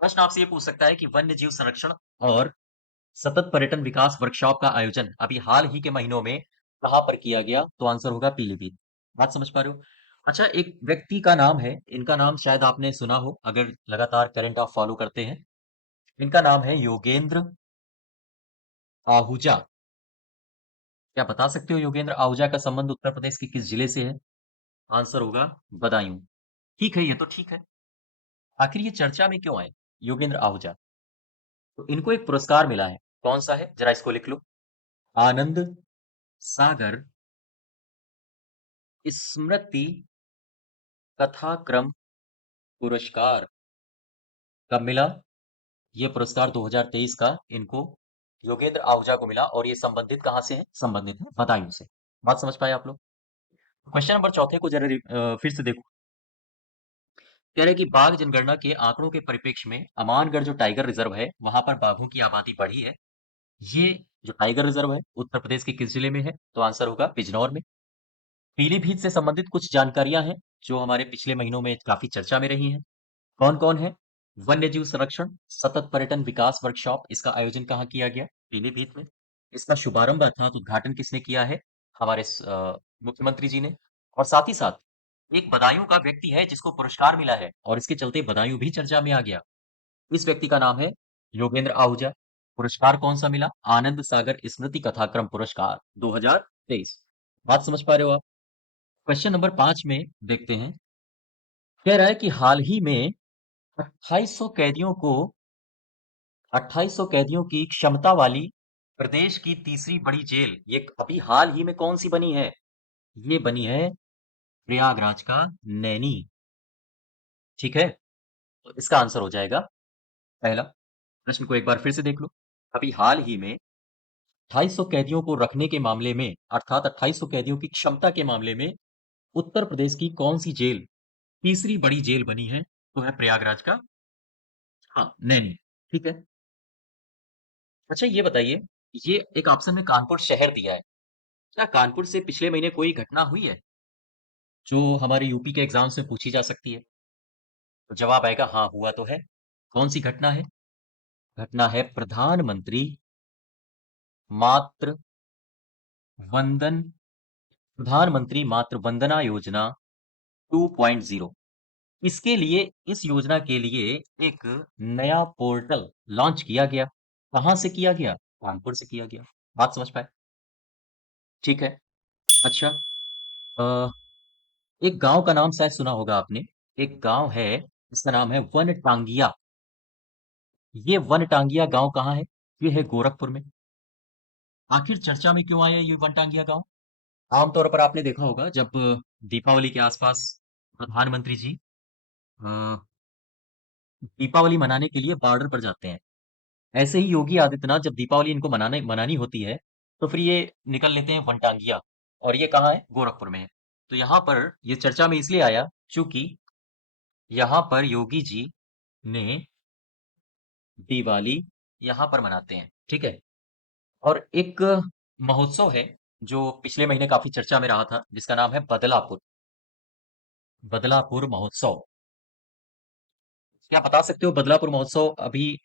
प्रश्न आपसे ये पूछ सकता है कि वन्य जीव संरक्षण और सतत पर्यटन विकास वर्कशॉप का आयोजन अभी हाल ही के महीनों में कहाँ पर किया गया? तो आंसर होगा पीलीभीत। बात समझ पा रहे हो? अच्छा, एक व्यक्ति का नाम है, इनका नाम शायद आपने सुना हो अगर लगातार करंट आप फॉलो करते हैं। इनका नाम है योगेंद्र आहूजा। क्या बता सकते हो योगेंद्र आहूजा का संबंध उत्तर प्रदेश के किस जिले से है? आंसर होगा बदायूं। ठीक है, ये तो ठीक है। आखिर ये चर्चा में क्यों आए योगेंद्र आहूजा? तो इनको एक पुरस्कार मिला है। कौन सा है? जरा इसको लिख लो। आनंद सागर स्मृति कथाक्रम पुरस्कार। कब मिला? ये पुरस्कार 2023 का इनको योगेंद्र आहूजा को मिला और ये संबंधित कहाँ से है? संबंधित है बदायूं से। बात समझ पाए आप लोग? क्वेश्चन नंबर चौथे को जरा फिर से देखो। कह रहे हैं कि बाघ जनगणना के आंकड़ों के परिप्रेक्ष्य में अमानगढ़ जो टाइगर रिजर्व है वहां पर बाघों की आबादी बढ़ी है। ये जो टाइगर रिजर्व है उत्तर प्रदेश के किस जिले में है? तो आंसर होगा बिजनौर में। पीलीभीत से संबंधित कुछ जानकारियां हैं जो हमारे पिछले महीनों में काफी चर्चा में रही हैं। कौन कौन है? वन्य जीव संरक्षण सतत पर्यटन विकास वर्कशॉप, इसका आयोजन कहाँ किया गया? पीलीभीत में। इसका शुभारंभ अर्थात उद्घाटन किसने किया है? हमारे मुख्यमंत्री जी ने। और साथ ही साथ एक बदायूं का व्यक्ति है जिसको पुरस्कार मिला है और इसके चलते बदायूं भी चर्चा में आ गया। इस व्यक्ति का नाम है योगेंद्र आहूजा। पुरस्कार कौन सा मिला? आनंद सागर स्मृति कथाक्रम पुरस्कार 2023। बात समझ पा रहे हो आप? क्वेश्चन नंबर 5 में देखते हैं। कह रहा है कि हाल ही में 2800 कैदियों को 2800 कैदियों की क्षमता वाली प्रदेश की तीसरी बड़ी जेल ये अभी हाल ही में कौन सी बनी है? ये बनी है प्रयागराज का नैनी। ठीक है। तो इसका आंसर हो जाएगा पहला। प्रश्न को एक बार फिर से देख लो। अभी हाल ही में 2800 कैदियों को रखने के मामले में अर्थात 2800 कैदियों की क्षमता के मामले में उत्तर प्रदेश की कौन सी जेल तीसरी बड़ी जेल बनी है? तो है प्रयागराज का, हाँ, नैनी। ठीक है। अच्छा ये बताइए, ये एक ऑप्शन में कानपुर शहर दिया है। क्या कानपुर से पिछले महीने कोई घटना हुई है जो हमारे यूपी के एग्जाम्स में पूछी जा सकती है? तो जवाब आएगा हाँ, हुआ तो है। कौन सी घटना है? घटना है प्रधानमंत्री मातृ वंदन प्रधानमंत्री मातृ वंदना योजना 2.0। इसके लिए, इस योजना के लिए एक नया पोर्टल लॉन्च किया गया। कहाँ से किया गया? कानपुर से किया गया। बात समझ पाए? ठीक है। अच्छा, अ, एक गांव का नाम शायद सुना होगा आपने। एक गांव है, इसका नाम है वनटांगिया। ये वनटांगिया गांव कहाँ है? ये है गोरखपुर में। आखिर चर्चा में क्यों आया ये वनटांगिया गांव? आमतौर पर आपने देखा होगा, जब दीपावली के आसपास प्रधानमंत्री जी अ, दीपावली मनाने के लिए बॉर्डर पर जाते हैं। ऐसे ही योगी आदित्यनाथ जब दीपावली इनको मनाने मनानी होती है, तो फिर ये निकल लेते हैं वनटांगिया। और ये कहाँ है? गोरखपुर में है। तो यहाँ पर ये चर्चा में इसलिए आया क्योंकि यहाँ पर योगी जी ने दिवाली यहाँ पर मनाते हैं। ठीक है। और एक महोत्सव है जो पिछले महीने काफी चर्चा में रहा था, जिसका नाम है बदलापुर। बदलापुर महोत्सव। क्या बता सकते हो बदलापुर महोत्सव अभी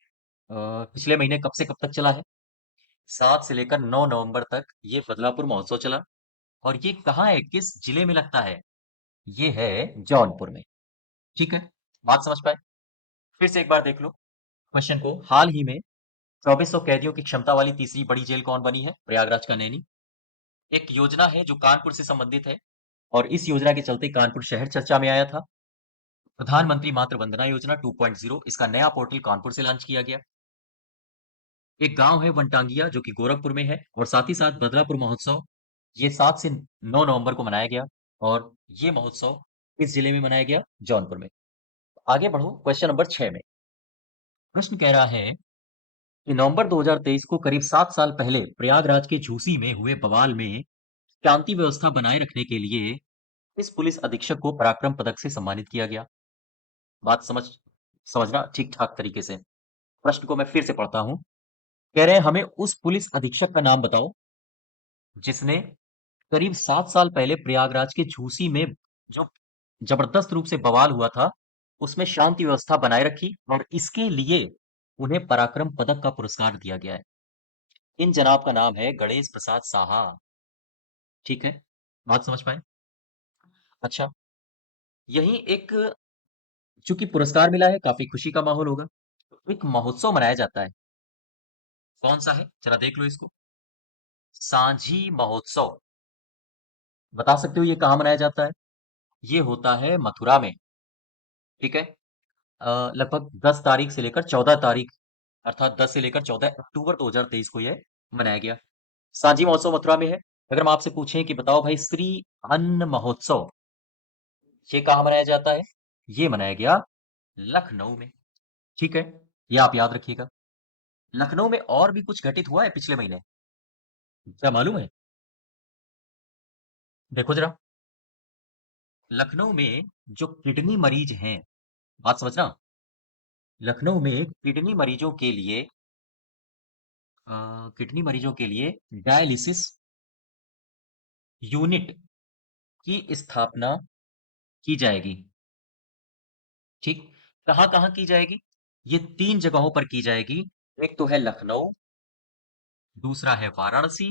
पिछले महीने कब से कब तक चला है? 7 से लेकर 9 नवंबर तक ये बदलापुर महोत्सव चला। और ये कहाँ है, किस जिले में लगता है? ये है जौनपुर में। ठीक है। बात समझ पाए? फिर से एक बार देख लो क्वेश्चन को। हाल ही में 2400 कैदियों की क्षमता वाली तीसरी बड़ी जेल कौन बनी है? प्रयागराज का नैनी। एक योजना है जो कानपुर से संबंधित है, और इस योजना के चलते कानपुर शहर चर्चा में आया था। प्रधानमंत्री मातृ वंदना योजना 2.0, इसका नया पोर्टल कानपुर से लॉन्च किया गया। एक गांव है वनटांगिया जो कि गोरखपुर में है, और साथ ही साथ बदलापुर महोत्सव, ये 7 से 9 नवंबर को मनाया गया। और ये महोत्सव इस जिले में मनाया गया, जौनपुर में। आगे बढ़ो क्वेश्चन नंबर 6 में। प्रश्न कह रहा है कि नवंबर 2023 को करीब 7 साल पहले प्रयागराज के झूसी में हुए बवाल में शांति व्यवस्था बनाए रखने के लिए इस पुलिस अधीक्षक को पराक्रम पदक से सम्मानित किया गया। बात समझना ठीक ठाक तरीके से। प्रश्न को मैं फिर से पढ़ता हूं। कह रहे हैं हमें उस पुलिस अधीक्षक का नाम बताओ जिसने करीब 7 साल पहले प्रयागराज के झूसी में जो जबरदस्त रूप से बवाल हुआ था, उसमें शांति व्यवस्था बनाए रखी, और इसके लिए उन्हें पराक्रम पदक का पुरस्कार दिया गया है। इन जनाब का नाम है गणेश प्रसाद साहा। ठीक है। बात समझ पाए? अच्छा, यही एक, चूंकि पुरस्कार मिला है, काफी खुशी का माहौल होगा। एक महोत्सव मनाया जाता है। कौन सा है? जरा देख लो इसको। सांझी महोत्सव। बता सकते हो ये कहाँ मनाया जाता है? ये होता है मथुरा में। ठीक है। लगभग 10 तारीख से लेकर 14 तारीख, अर्थात 10 से लेकर 14 अक्टूबर 2023 को यह मनाया गया। सांझी महोत्सव मथुरा में है। अगर हम आपसे पूछें कि बताओ भाई, श्री अन्न महोत्सव ये कहाँ मनाया जाता है? ये मनाया गया लखनऊ में। ठीक है। ये आप याद रखिएगा। लखनऊ में और भी कुछ घटित हुआ है पिछले महीने, क्या मालूम है? देखो जरा। लखनऊ में जो किडनी मरीज हैं, बात समझना, लखनऊ में किडनी मरीजों के लिए डायलिसिस यूनिट की स्थापना की जाएगी। ठीक। कहाँ कहाँ की जाएगी? ये 3 जगहों पर की जाएगी। एक तो है लखनऊ, दूसरा है वाराणसी,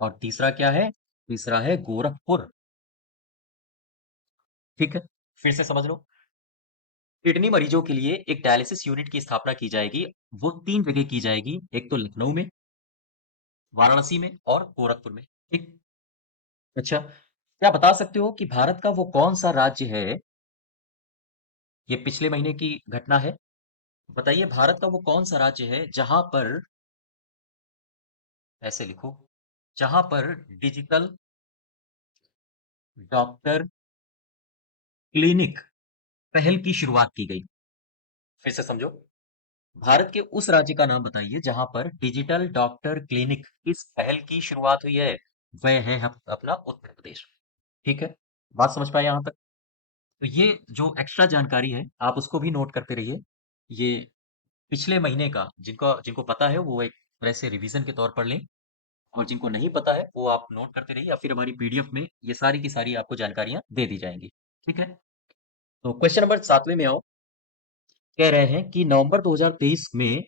और तीसरा क्या है? तीसरा है गोरखपुर। ठीक है। फिर से समझ लो। किडनी मरीजों के लिए एक डायलिसिस यूनिट की स्थापना की जाएगी। वो 3 जगह की जाएगी, एक तो लखनऊ में, वाराणसी में, और गोरखपुर में। ठीक। अच्छा, क्या बता सकते हो कि भारत का वो कौन सा राज्य है? ये पिछले महीने की घटना है। बताइए, भारत का वो कौन सा राज्य है जहां पर, ऐसे लिखो, जहां पर डिजिटल डॉक्टर क्लिनिक पहल की शुरुआत की गई? फिर से समझो। भारत के उस राज्य का नाम बताइए जहां पर डिजिटल डॉक्टर क्लिनिक इस पहल की शुरुआत हुई है। वह है अपना उत्तर प्रदेश। ठीक है। बात समझ पाए यहां तक? तो ये जो एक्स्ट्रा जानकारी है, आप उसको भी नोट करते रहिए। ये पिछले महीने का, जिनको जिनको पता है वो एक तरह से रिवीजन के तौर पर लें, और जिनको नहीं पता है वो आप नोट करते रहिए, या फिर हमारी पीडीएफ में ये सारी की सारी आपको जानकारियां दे दी जाएंगी। ठीक है। तो क्वेश्चन नंबर 7वें में आओ। कह रहे हैं कि नवंबर 2023 में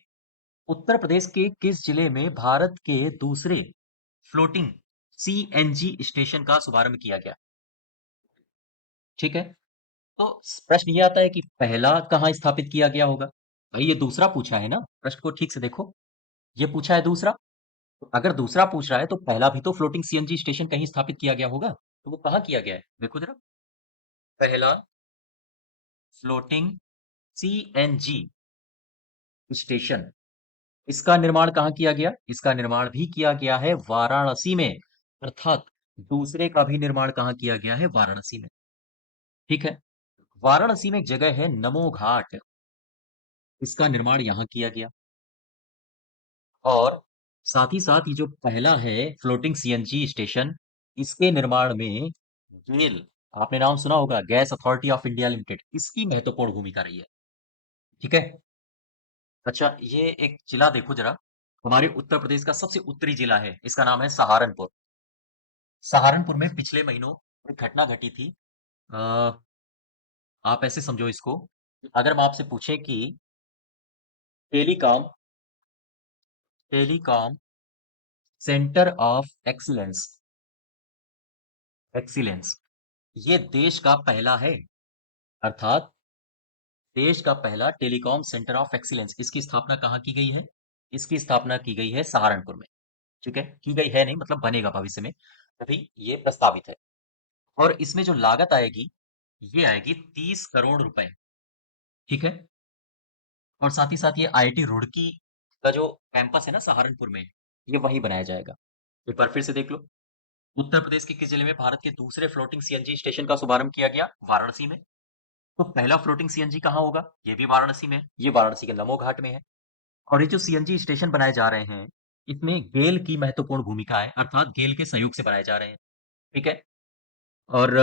उत्तर प्रदेश के किस जिले में भारत के दूसरे फ्लोटिंग सीएनजी स्टेशन का शुभारंभ किया गया? ठीक है। तो प्रश्न ये आता है कि पहला कहाँ स्थापित किया गया होगा। भाई ये दूसरा पूछा है ना, प्रश्न को ठीक से देखो। ये पूछा है दूसरा। तो अगर दूसरा पूछ रहा है तो पहला भी तो फ्लोटिंग सीएनजी स्टेशन कहीं स्थापित किया गया होगा। तो वो कहाँ किया गया है, देखो जरा। पहला फ्लोटिंग सीएनजी स्टेशन, इसका निर्माण कहाँ किया गया? इसका निर्माण भी किया गया है वाराणसी में। अर्थात दूसरे का भी निर्माण कहाँ किया गया है? वाराणसी में। ठीक है। वाराणसी में एक जगह है नमो घाट, इसका निर्माण यहां किया गया। और साथ ही साथ ये जो पहला है फ्लोटिंग सीएनजी स्टेशन, इसके निर्माण में गेल, आपने नाम सुना होगा, gas authority of India limited, इसकी महत्वपूर्ण भूमिका रही है। ठीक है। अच्छा, ये एक जिला देखो जरा, हमारे उत्तर प्रदेश का सबसे उत्तरी जिला है, इसका नाम है सहारनपुर। सहारनपुर में पिछले महीनों एक घटना घटी थी। अ, आप ऐसे समझो इसको, अगर मैं आपसे पूछे कि telecom telecom centre of excellence, excellence ये देश का पहला है। अर्थात देश का पहला टेलीकॉम सेंटर ऑफ एक्सीलेंस, इसकी स्थापना कहाँ की गई है? इसकी स्थापना की गई है सहारनपुर में। ठीक है, की गई है नहीं, मतलब बनेगा भविष्य में, अभी ये प्रस्तावित है। और इसमें जो लागत आएगी, ये आएगी 30 करोड़ रुपए। ठीक है। और साथ ही साथ ये आईआईटी रुड़की का जो कैंपस है ना सहारनपुर में, ये वहीं बनाया जाएगा। एक बार फिर से देख लो, उत्तर प्रदेश के किस जिले में भारत के दूसरे फ्लोटिंग सीएनजी स्टेशन का शुभारंभ किया गया? वाराणसी में। तो पहला फ्लोटिंग सीएनजी कहाँ होगा? ये भी वाराणसी में है। ये वाराणसी के नमो घाट में है। और ये जो सीएनजी स्टेशन बनाए जा रहे हैं, इसमें गेल की महत्वपूर्ण भूमिका है, अर्थात गेल के सहयोग से बनाए जा रहे हैं। ठीक है। और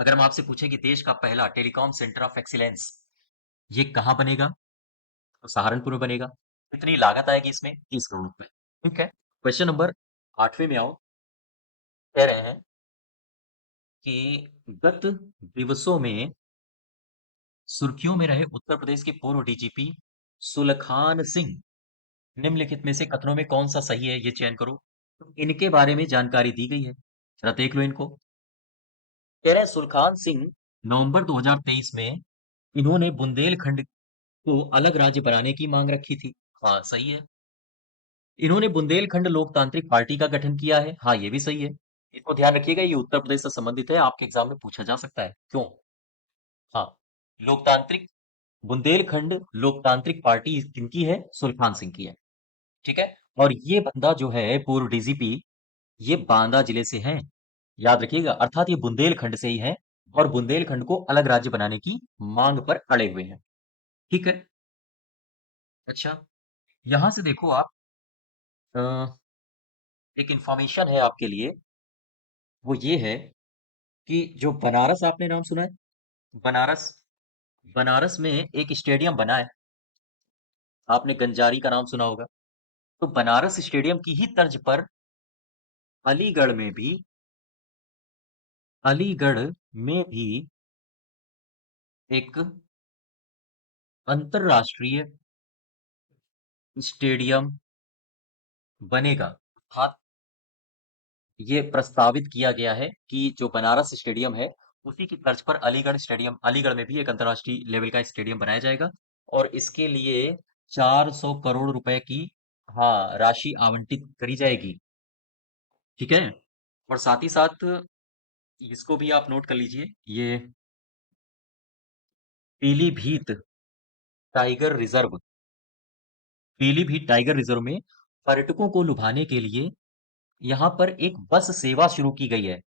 अगर हम आपसे पूछे कि देश का पहला टेलीकॉम सेंटर ऑफ एक्सीलेंस ये कहाँ बनेगा, तो सहारनपुर में बनेगा। कितनी लागत आएगी इसमें? 30 करोड़ रुपए। ठीक है। क्वेश्चन नंबर 8वें में आओ। कह रहे हैं कि गत दिवसों में सुर्खियों में रहे उत्तर प्रदेश के पूर्व डीजीपी सुलखान सिंह, निम्नलिखित में से कथनों में कौन सा सही है, ये चयन करो। तो इनके बारे में जानकारी दी गई है, जरा देख लो इनको। कह रहे हैं सुलखान सिंह, नवंबर 2023 में इन्होंने बुंदेलखंड को अलग राज्य बनाने की मांग रखी थी। हाँ सही है। इन्होंने बुंदेलखंड लोकतांत्रिक पार्टी का गठन किया है। हाँ ये भी सही है। इसको ध्यान रखिएगा, ये उत्तर प्रदेश से संबंधित है, आपके एग्जाम में पूछा जा सकता है क्यों। हाँ, लोकतांत्रिक बुंदेलखंड लोकतांत्रिक पार्टी किनकी है? सुलखान सिंह की है। ठीक है। और ये बंदा जो है पूर्व डीजीपी, ये बांदा जिले से है, याद रखिएगा। अर्थात ये बुंदेलखंड से ही है और बुंदेलखंड को अलग राज्य बनाने की मांग पर अड़े हुए हैं। ठीक है। अच्छा, यहां से देखो आप, अ, एक इंफॉर्मेशन है आपके लिए, वो ये है कि जो बनारस, आपने नाम सुना है? बनारस, बनारस में एक स्टेडियम बना है, आपने गंजारी का नाम सुना होगा। तो बनारस स्टेडियम की ही तर्ज पर अलीगढ़ में भी, अलीगढ़ में भी एक अंतरराष्ट्रीय स्टेडियम बनेगा। अर्थात ये प्रस्तावित किया गया है कि जो बनारस स्टेडियम है, उसी की तर्ज पर अलीगढ़ स्टेडियम, अलीगढ़ में भी एक अंतरराष्ट्रीय लेवल का स्टेडियम बनाया जाएगा। और इसके लिए 400 करोड़ रुपए की, हाँ, राशि आवंटित करी जाएगी। ठीक है। और साथ ही साथ इसको भी आप नोट कर लीजिए, ये Pilibhit tiger reserve, Pilibhit tiger reserve में पर्यटकों को लुभाने के लिए यहाँ पर एक बस सेवा शुरू की गई है।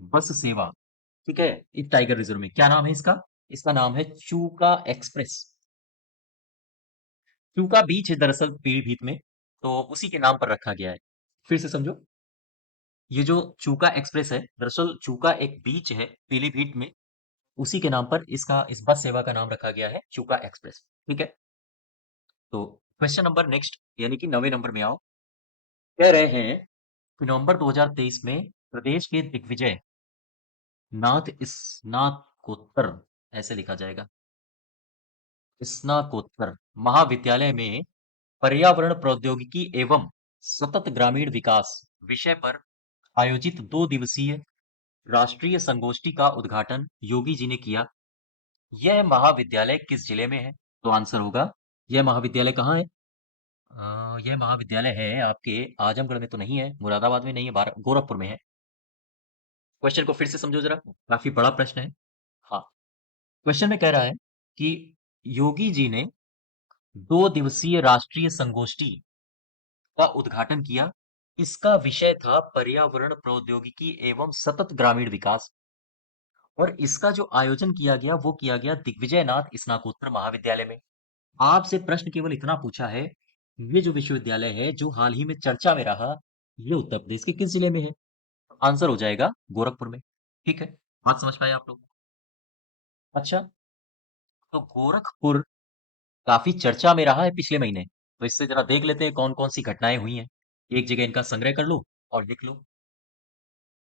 बस सेवा। ठीक है। इस टाइगर रिजर्व में क्या नाम है इसका? इसका नाम है चूका एक्सप्रेस। चूका बीच है दरअसल पीलीभीत में, तो उसी के नाम पर रखा गया है। फिर से समझो, ये जो चूका एक्सप्रेस है, दरअसल चूका एक बीच है पीलीभीत में, उसी के नाम पर इसका, इस बस सेवा का नाम रखा गया है चूका एक्सप्रेस। ठीक है। तो क्वेश्चन नंबर नेक्स्ट, यानी कि 9वें नंबर में आओ। कह रहे हैं कि नवंबर 2023 में प्रदेश के दिग्विजय नाथ स्नातकोत्तर, ऐसे लिखा जाएगा, स्नातकोत्तर महाविद्यालय में पर्यावरण प्रौद्योगिकी एवं सतत ग्रामीण विकास विषय पर आयोजित 2 दिवसीय राष्ट्रीय संगोष्ठी का उद्घाटन योगी जी ने किया। यह महाविद्यालय किस जिले में है? तो आंसर होगा, यह महाविद्यालय कहाँ है? यह महाविद्यालय है आपके आजमगढ़ में तो नहीं है, मुरादाबाद में नहीं है, गोरखपुर में है। क्वेश्चन को फिर से समझो जरा, काफी बड़ा प्रश्न है। हाँ, क्वेश्चन में कह रहा है कि योगी जी ने 2 दिवसीय राष्ट्रीय संगोष्ठी का उद्घाटन किया। इसका विषय था पर्यावरण प्रौद्योगिकी एवं सतत ग्रामीण विकास। और इसका जो आयोजन किया गया वो किया गया दिग्विजयनाथ स्नातकोत्तर महाविद्यालय में। आपसे प्रश्न केवल इतना पूछा है, ये जो विश्वविद्यालय है जो हाल ही में चर्चा में रहा, ये उत्तर प्रदेश के किस जिले में है? आंसर हो जाएगा गोरखपुर में। ठीक है, बात समझ पाए आप लोग? अच्छा, तो गोरखपुर काफी चर्चा में रहा है पिछले महीने, तो इससे जरा देख लेते हैं कौन कौन सी घटनाएं हुई हैं। एक जगह इनका संग्रह कर लो और लिख लो।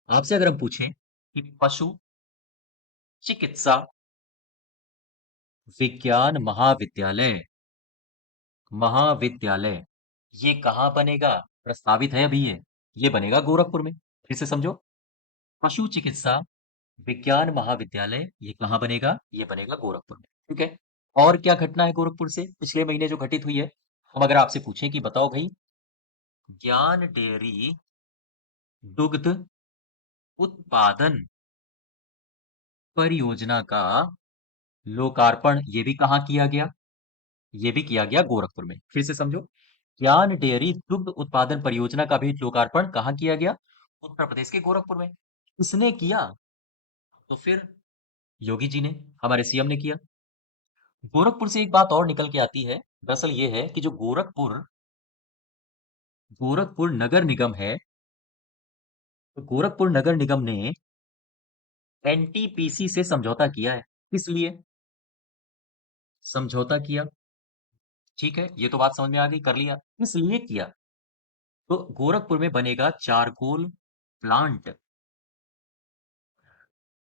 आपसे अगर हम पूछें कि पशु चिकित्सा विज्ञान महाविद्यालय महाविद्यालय ये कहाँ बनेगा? प्रस्तावित है अभी ये बनेगा गोरखपुर में। फिर से समझो, पशु चिकित्सा विज्ञान महाविद्यालय ये कहाँ बनेगा? ये बनेगा गोरखपुर में। ठीक है, और क्या घटना है गोरखपुर से पिछले महीने जो घटित हुई है? हम अगर आपसे पूछें कि बताओ भाई, ज्ञान डेयरी दुग्ध उत्पादन परियोजना का लोकार्पण ये भी कहाँ किया गया? ये भी किया गया गोरखपुर में। फिर से समझो, ज्ञान डेयरी दुग्ध उत्पादन परियोजना का भी लोकार्पण कहाँ किया गया? उत्तर प्रदेश के गोरखपुर में। किसने किया? तो फिर योगी जी ने, हमारे सीएम ने किया। गोरखपुर से एक बात और निकल के आती है, दरअसल ये है कि जो गोरखपुर गोरखपुर नगर निगम है, तो गोरखपुर नगर निगम ने एनटीपीसी से समझौता किया है। किस लिए समझौता किया? ठीक है, ये तो बात समझ में आ गई, कर लिया। किस लिए किया? तो गोरखपुर में बनेगा चारकोल प्लांट।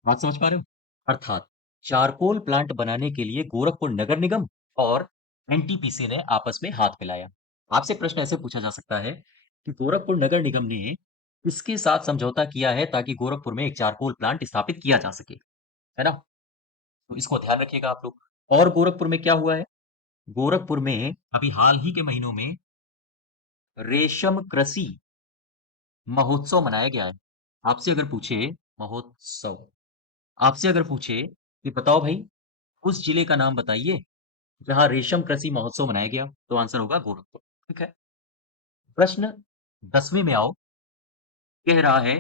बात समझ पा रहे हो? अर्थात चारकोल प्लांट बनाने के लिए गोरखपुर नगर निगम और एनटीपीसी ने आपस में हाथ मिलाया। आपसे प्रश्न ऐसे पूछा जा सकता है कि गोरखपुर नगर निगम ने किसके साथ समझौता किया है ताकि गोरखपुर में एक चारकोल प्लांट स्थापित किया जा सके, है ना? तो इसको ध्यान रखिएगा आप लोग। और गोरखपुर में क्या हुआ है? गोरखपुर में अभी हाल ही के महीनों में रेशम कृषि महोत्सव मनाया गया है। आपसे अगर पूछे महोत्सव आपसे अगर पूछे कि बताओ भाई, उस जिले का नाम बताइए जहाँ रेशम कृषि महोत्सव मनाया गया, तो आंसर होगा गोरखपुर। ठीक है, प्रश्न 10वें में आओ। कह रहा है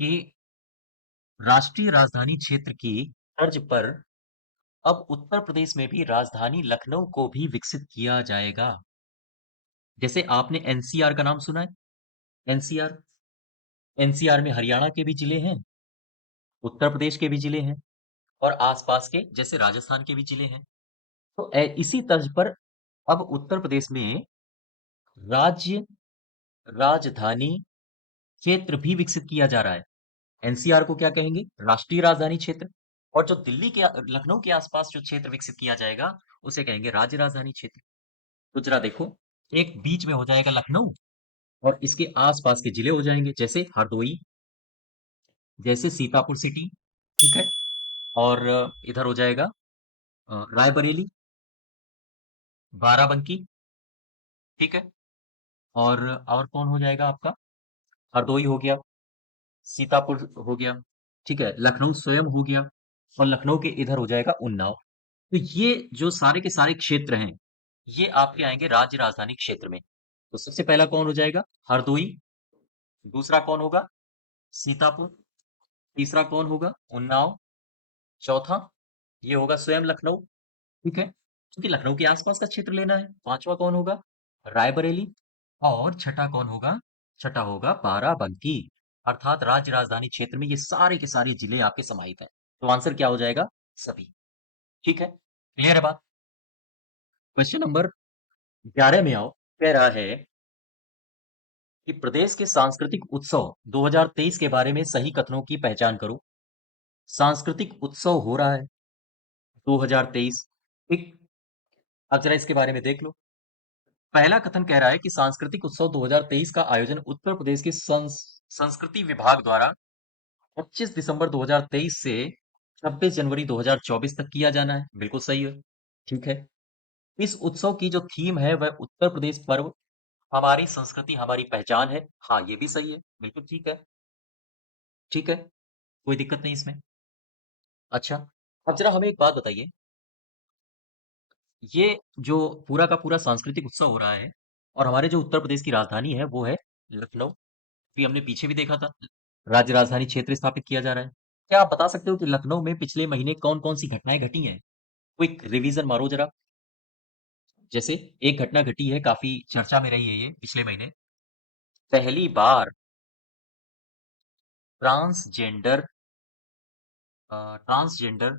कि राष्ट्रीय राजधानी क्षेत्र की तर्ज पर अब उत्तर प्रदेश में भी राजधानी लखनऊ को भी विकसित किया जाएगा। जैसे आपने एनसीआर का नाम सुना है? एनसीआर एनसीआर में हरियाणा के भी जिले हैं, उत्तर प्रदेश के भी जिले हैं, और आसपास के जैसे राजस्थान के भी जिले हैं। तो इसी तर्ज पर अब उत्तर प्रदेश में राज्य राजधानी क्षेत्र भी विकसित किया जा रहा है। एनसीआर को क्या कहेंगे? राष्ट्रीय राजधानी क्षेत्र। और जो दिल्ली के लखनऊ के आसपास जो क्षेत्र विकसित किया जाएगा उसे कहेंगे राज्य राजधानी क्षेत्र। तो जरा देखो, एक बीच में हो जाएगा लखनऊ और इसके आसपास के जिले हो जाएंगे, जैसे हरदोई, जैसे सीतापुर सिटी। ठीक है, और इधर हो जाएगा रायबरेली, बाराबंकी। ठीक है, और कौन हो जाएगा आपका? हरदोई हो गया, सीतापुर हो गया। ठीक है, लखनऊ स्वयं हो गया, और लखनऊ के इधर हो जाएगा उन्नाव। तो ये जो सारे के सारे क्षेत्र हैं, ये आपके आएंगे राज्य राजधानी क्षेत्र में। तो सबसे पहला कौन हो जाएगा? हरदोई। दूसरा कौन होगा? सीतापुर। तीसरा कौन होगा? उन्नाव। चौथा ये होगा स्वयं लखनऊ। ठीक है, क्योंकि लखनऊ के आसपास का क्षेत्र लेना है। पांचवा कौन होगा? रायबरेली। और छठा कौन होगा? छठा होगा बाराबंकी। अर्थात राज्य राजधानी क्षेत्र में ये सारे के सारे जिले आपके समाहित हैं। तो आंसर क्या हो जाएगा? सभी। ठीक है, क्लियर है बात? क्वेश्चन नंबर 11 में आओ। कह रहा है कि प्रदेश के सांस्कृतिक उत्सव 2023 के बारे में सही कथनों की पहचान करो। सांस्कृतिक उत्सव हो रहा है 2023। ठीक, अब जरा इसके बारे में देख लो। पहला कथन कह रहा है कि सांस्कृतिक उत्सव 2023 का आयोजन उत्तर प्रदेश के संस्कृति विभाग द्वारा 25 दिसंबर 2023 से 26 जनवरी 2024 तक किया जाना है। बिल्कुल सही है। ठीक है। इस उत्सव की जो थीम है वह उत्तर प्रदेश पर्व, हमारी संस्कृति हमारी पहचान है। हाँ, ये भी सही है। बिल्कुल ठीक है। ठीक है। कोई दिक्कत नहीं इसमें। अच्छा, अब जरा हमें एक बात बताइए, ये जो पूरा का पूरा सांस्कृतिक उत्सव हो रहा है और हमारे जो उत्तर प्रदेश की राजधानी है वो है लखनऊ। भी हमने पीछे भी देखा था, राज्य राजधानी क्षेत्र स्थापित किया जा रहा है। क्या आप बता सकते हो कि लखनऊ में पिछले महीने कौन-कौन सी घटनाएं घटी हैं? क्विक रिवीजन मारो जरा। जैसे एक घटना घटी है, काफी चर्चा में रही है ये पिछले महीने। पहली बार ट्रांसजेंडर ट्रांसजेंडर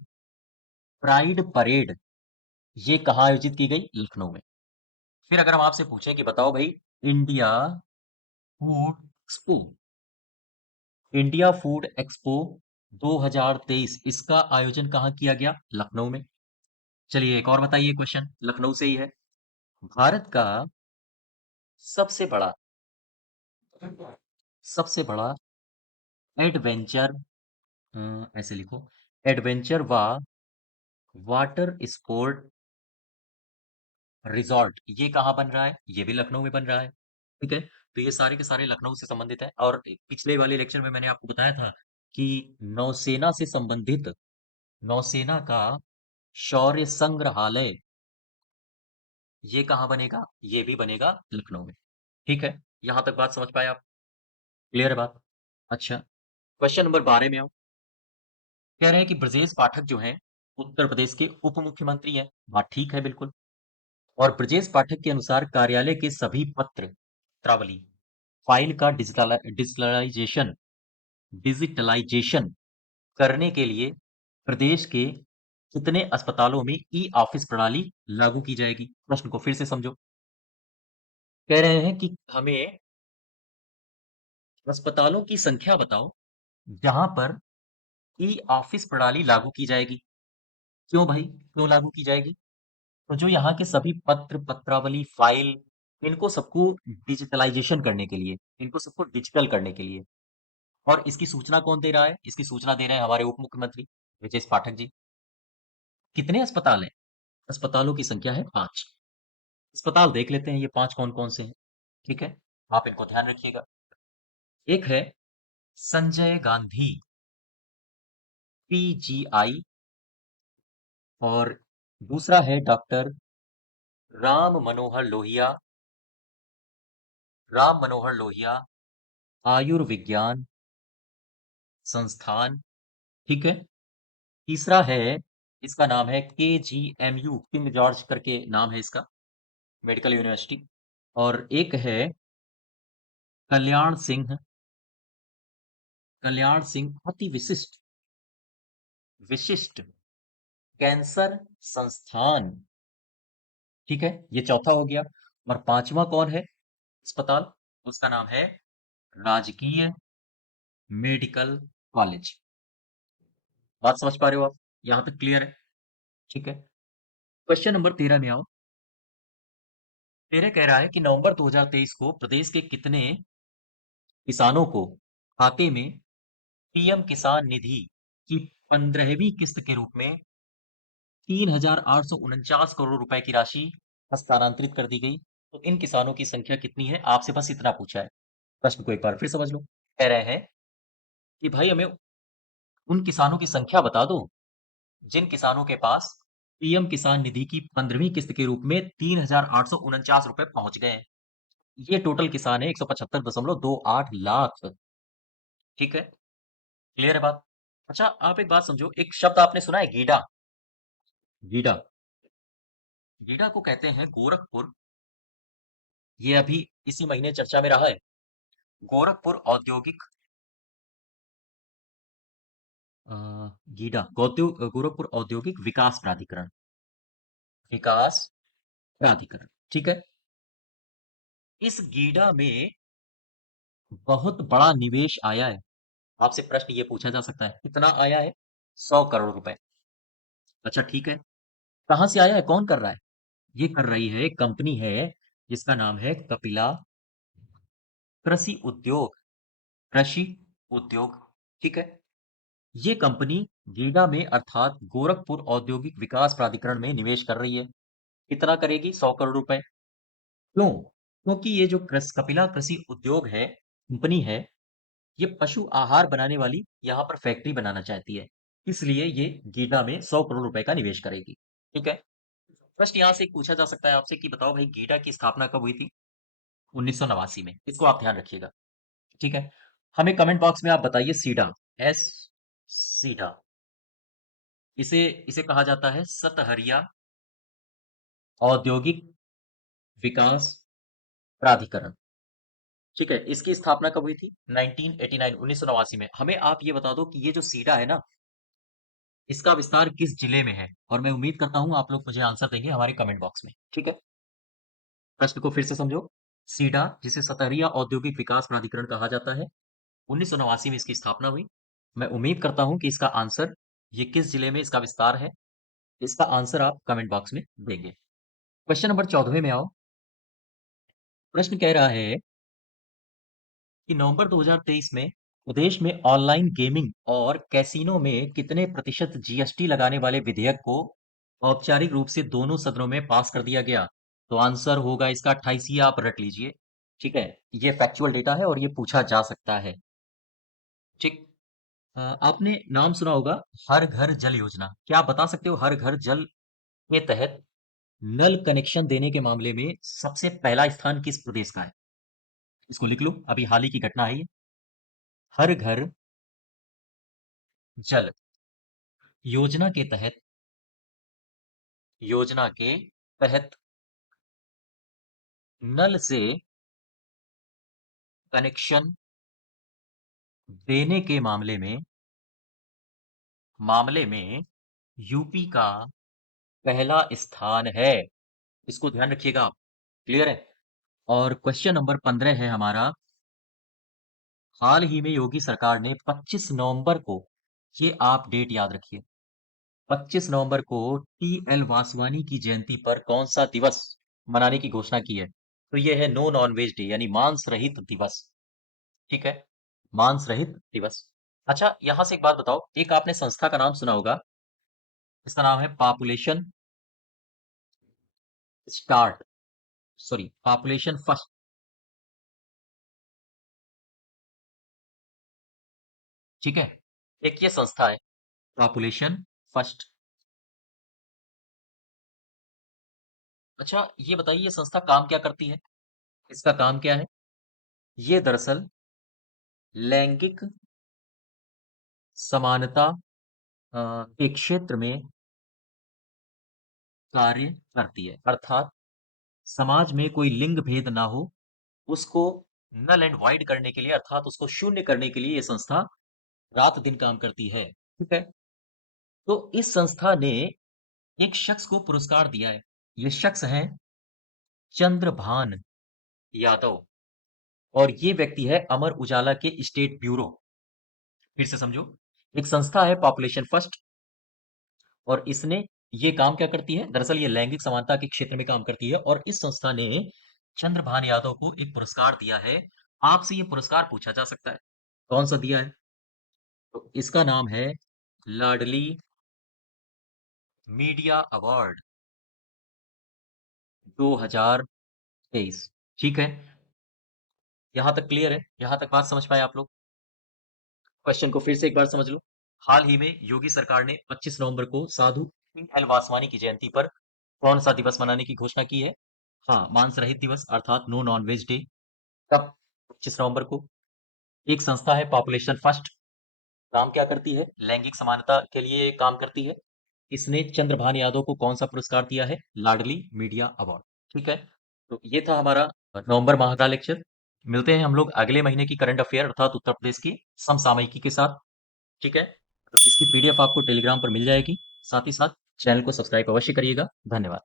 प्राइड परेड ये कहाँ आयोजित की गई? लखनऊ में। फिर अगर हम आपसे पूछें कि बताओ भाई, India food expo India food expo 2023 इसका आयोजन कहाँ किया गया? लखनऊ में। चलिए एक और बताइए, क्वेश्चन लखनऊ से ही है। भारत का सबसे बड़ा सबसे बड़ा एडवेंचर ऐसे लिखो, एडवेंचर वाटर स्पोर्ट रिजॉर्ट ये कहाँ बन रहा है? ये भी लखनऊ में बन रहा है। ठीक है। तो ये सारे के सारे लखनऊ से संबंधित है। और पिछले वाले लेक्चर में मैंने आपको बताया था कि नौसेना से संबंधित नौसेना का शौर्य संग्रहालय ये कहाँ बनेगा? ये भी बनेगा लखनऊ में। ठीक है। यहां तक बात समझ पाए आप? क्लियर है बात? अच्छा, क्वेश्चन नंबर 12 में आओ। कह रहे हैं कि ब्रजेश पाठक जो हैं उत्तर प्रदेश के उप मुख्यमंत्री हैं। बात ठीक है बिल्कुल। और ब्रजेश पाठक के अनुसार कार्यालय के सभी पत्रावली फाइल का डिजिटलाइजेशन डिजिटलाइजेशन करने के लिए प्रदेश के कितने अस्पतालों में ई ऑफिस प्रणाली लागू की जाएगी? प्रश्न को फिर से समझो। कह रहे हैं कि हमें अस्पतालों की संख्या बताओ जहां पर ई ऑफिस प्रणाली लागू की जाएगी। क्यों भाई, क्यों लागू की जाएगी? तो जो यहाँ के सभी पत्रावली फाइल इनको सबको डिजिटलाइजेशन करने के लिए, इनको सबको डिजिटल करने के लिए। और इसकी सूचना कौन दे रहा है? इसकी सूचना दे रहे हैं हमारे उप मुख्यमंत्री ब्रजेश पाठक जी। कितने अस्पताल हैं? अस्पतालों की संख्या है 5। अस्पताल देख लेते हैं ये 5 कौन कौन से हैं। ठीक है, आप इनको ध्यान रखिएगा। एक है संजय गांधी पीजीआई, और दूसरा है डॉक्टर राम मनोहर लोहिया राम मनोहर लोहिया आयुर्विज्ञान संस्थान। ठीक है। तीसरा है, इसका नाम है KGMU, किंग जॉर्ज करके नाम है इसका, मेडिकल यूनिवर्सिटी। और एक है कल्याण सिंह अति विशिष्ट विशिष्ट कैंसर संस्थान। ठीक है, ये चौथा हो गया। और पांचवा कौन है अस्पताल? उसका नाम है राजकीय मेडिकल कॉलेज। बात समझ पा रहे हो आप? यहां तक क्लियर है? ठीक है। क्वेश्चन नंबर 13 में आओ। 13 कह रहा है कि नवंबर 2023 को प्रदेश के कितने किसानों को खाते में पीएम किसान निधि की 15वीं किस्त के रूप में 3,849 करोड़ रुपए की राशि हस्तांतरित कर दी गई? तो इन किसानों की संख्या कितनी है? आपसे बस इतना पूछा है। प्रश्न को एक बार फिर समझ लो। कह रहे हैं कि भाई हमें उन किसानों की संख्या बता दो जिन किसानों के पास पीएम किसान निधि की 15वीं किस्त के रूप में 3,849 रुपए पहुंच गए हैं। ये टोटल किसान है 175.28 लाख। ठीक है, क्लियर है बात? अच्छा, आप एक बात समझो, एक शब्द आपने सुना है गीडा? गीडा, गीडा को कहते हैं गोरखपुर। ये अभी इसी महीने चर्चा में रहा है। गोरखपुर औद्योगिक अ, गीडा गोरखपुर औद्योगिक विकास प्राधिकरण। ठीक है। इस गीडा में बहुत बड़ा निवेश आया है। आपसे प्रश्न ये पूछा जा सकता है कितना आया है? 100 करोड़ रुपए। अच्छा ठीक है, कहाँ से आया है, कौन कर रहा है? ये कर रही है एक कंपनी है जिसका नाम है कपिला कृषि उद्योग कृषि उद्योग। ठीक है, ये कंपनी गीडा में अर्थात गोरखपुर औद्योगिक विकास प्राधिकरण में निवेश कर रही है। कितना करेगी? 100 करोड़ रुपए। क्यों? क्योंकि ये जो कपिला कृषि उद्योग है, कंपनी है, ये पशु आहार बनाने वाली यहाँ पर फैक्ट्री बनाना चाहती है। इसलिए ये गीडा में 100 करोड़ रुपए का निवेश करेगी। ठीक है, प्रश्न यहाँ से एक पूछा जा सकता है आपसे कि बताओ भाई, गीडा की स्थापना कब हुई थी? 1989 में। इसको आप ध्यान रखिएगा। ठीक है, हमें कमेंट बॉक्स में आप बताइए सीडा, एस सीडा, इसे इसे कहा जाता है सतहरिया औद्योगिक विकास प्राधिकरण। ठीक है, इसकी स्थापना कब हुई थी? 1989, 1989 में। हमें आप ये बता दो कि ये जो सीडा है ना, इसका विस्तार किस जिले में है? और मैं उम्मीद करता हूं आप लोग मुझे आंसर देंगे हमारे कमेंट बॉक्स में। ठीक है, प्रश्न को फिर से समझो। सीडा, जिसे सतहरिया औद्योगिक विकास प्राधिकरण कहा जाता है, 1989 में इसकी स्थापना हुई। मैं उम्मीद करता हूं कि इसका आंसर, ये किस जिले में इसका विस्तार है, इसका आंसर आप कमेंट बॉक्स में देंगे। क्वेश्चन नंबर 14 में आओ। प्रश्न कह रहा है कि नवंबर 2023 में प्रदेश में ऑनलाइन गेमिंग और कैसीनो में कितने प्रतिशत जीएसटी लगाने वाले विधेयक को औपचारिक रूप से दोनों सदनों में पास कर दिया गया? तो आंसर होगा इसका 28। ये आप रट लीजिए। ठीक है, ये फैक्चुअल डेटा है और ये पूछा जा सकता है। ठीक। आपने नाम सुना होगा हर घर जल योजना। क्या आप बता सकते हो हर घर जल के तहत नल कनेक्शन देने के मामले में सबसे पहला स्थान किस प्रदेश का है? इसको लिख लो, अभी हाल ही की घटना है ये। हर घर जल योजना के तहत नल से कनेक्शन देने के मामले में यूपी का पहला स्थान है। इसको ध्यान रखिएगा आप। क्लियर है? और क्वेश्चन नंबर 15 है हमारा। हाल ही में योगी सरकार ने 25 नवंबर को, ये आप डेट याद रखिए, 25 नवंबर को टी.एल. वासवानी की जयंती पर कौन सा दिवस मनाने की घोषणा की है? तो ये है नो नॉन वेज डे, यानी मांस रहित दिवस। ठीक है, मांस रहित दिवस। अच्छा, यहां से एक बात बताओ, एक आपने संस्था का नाम सुना होगा, इसका नाम है population start, sorry population first. ठीक है, एक ये संस्था है पॉपुलेशन फर्स्ट। अच्छा, ये बताइए ये संस्था काम क्या करती है? इसका काम क्या है? ये दरअसल लैंगिक समानता के क्षेत्र में कार्य करती है। अर्थात समाज में कोई लिंग भेद ना हो, उसको नल एंड वाइड करने के लिए, अर्थात उसको शून्य करने के लिए ये संस्था रात दिन काम करती है। ठीक है, तो इस संस्था ने एक शख्स को पुरस्कार दिया है। ये शख्स है चंद्रभान यादव, और ये व्यक्ति है अमर उजाला के स्टेट ब्यूरो। फिर से समझो, एक संस्था है पॉपुलेशन फर्स्ट, और इसने ये काम क्या करती है? दरअसल ये लैंगिक समानता के क्षेत्र में काम करती है, और इस संस्था ने चंद्रभान यादव को एक पुरस्कार दिया है। आपसे ये पुरस्कार पूछा जा सकता है, कौन सा दिया है? तो इसका नाम है लाडली मीडिया अवार्ड 2023। ठीक है, यहां तक क्लियर है? यहां तक बात समझ पाए आप लोग? क्वेश्चन को फिर से एक बार समझ लो। हाल ही में योगी सरकार ने 25 नवंबर को साधु एल वासवानी की जयंती पर कौन सा दिवस मनाने की घोषणा की है? हाँ, मांस रहित दिवस, अर्थात नो नॉन वेज डे। कब? 25 नवंबर को। एक संस्था है पॉपुलेशन फर्स्ट, काम क्या करती है? लैंगिक समानता के लिए काम करती है। इसने चंद्रभान यादव को कौन सा पुरस्कार दिया है? लाडली मीडिया अवार्ड। ठीक है, तो ये था हमारा नवंबर माह का लेक्चर। मिलते हैं हम लोग अगले महीने की करंट अफेयर अर्थात उत्तर प्रदेश की समसामयिकी के साथ। ठीक है, तो इसकी पीडीएफ आपको टेलीग्राम पर मिल जाएगी। साथ ही साथ चैनल को सब्सक्राइब अवश्य करिएगा। धन्यवाद।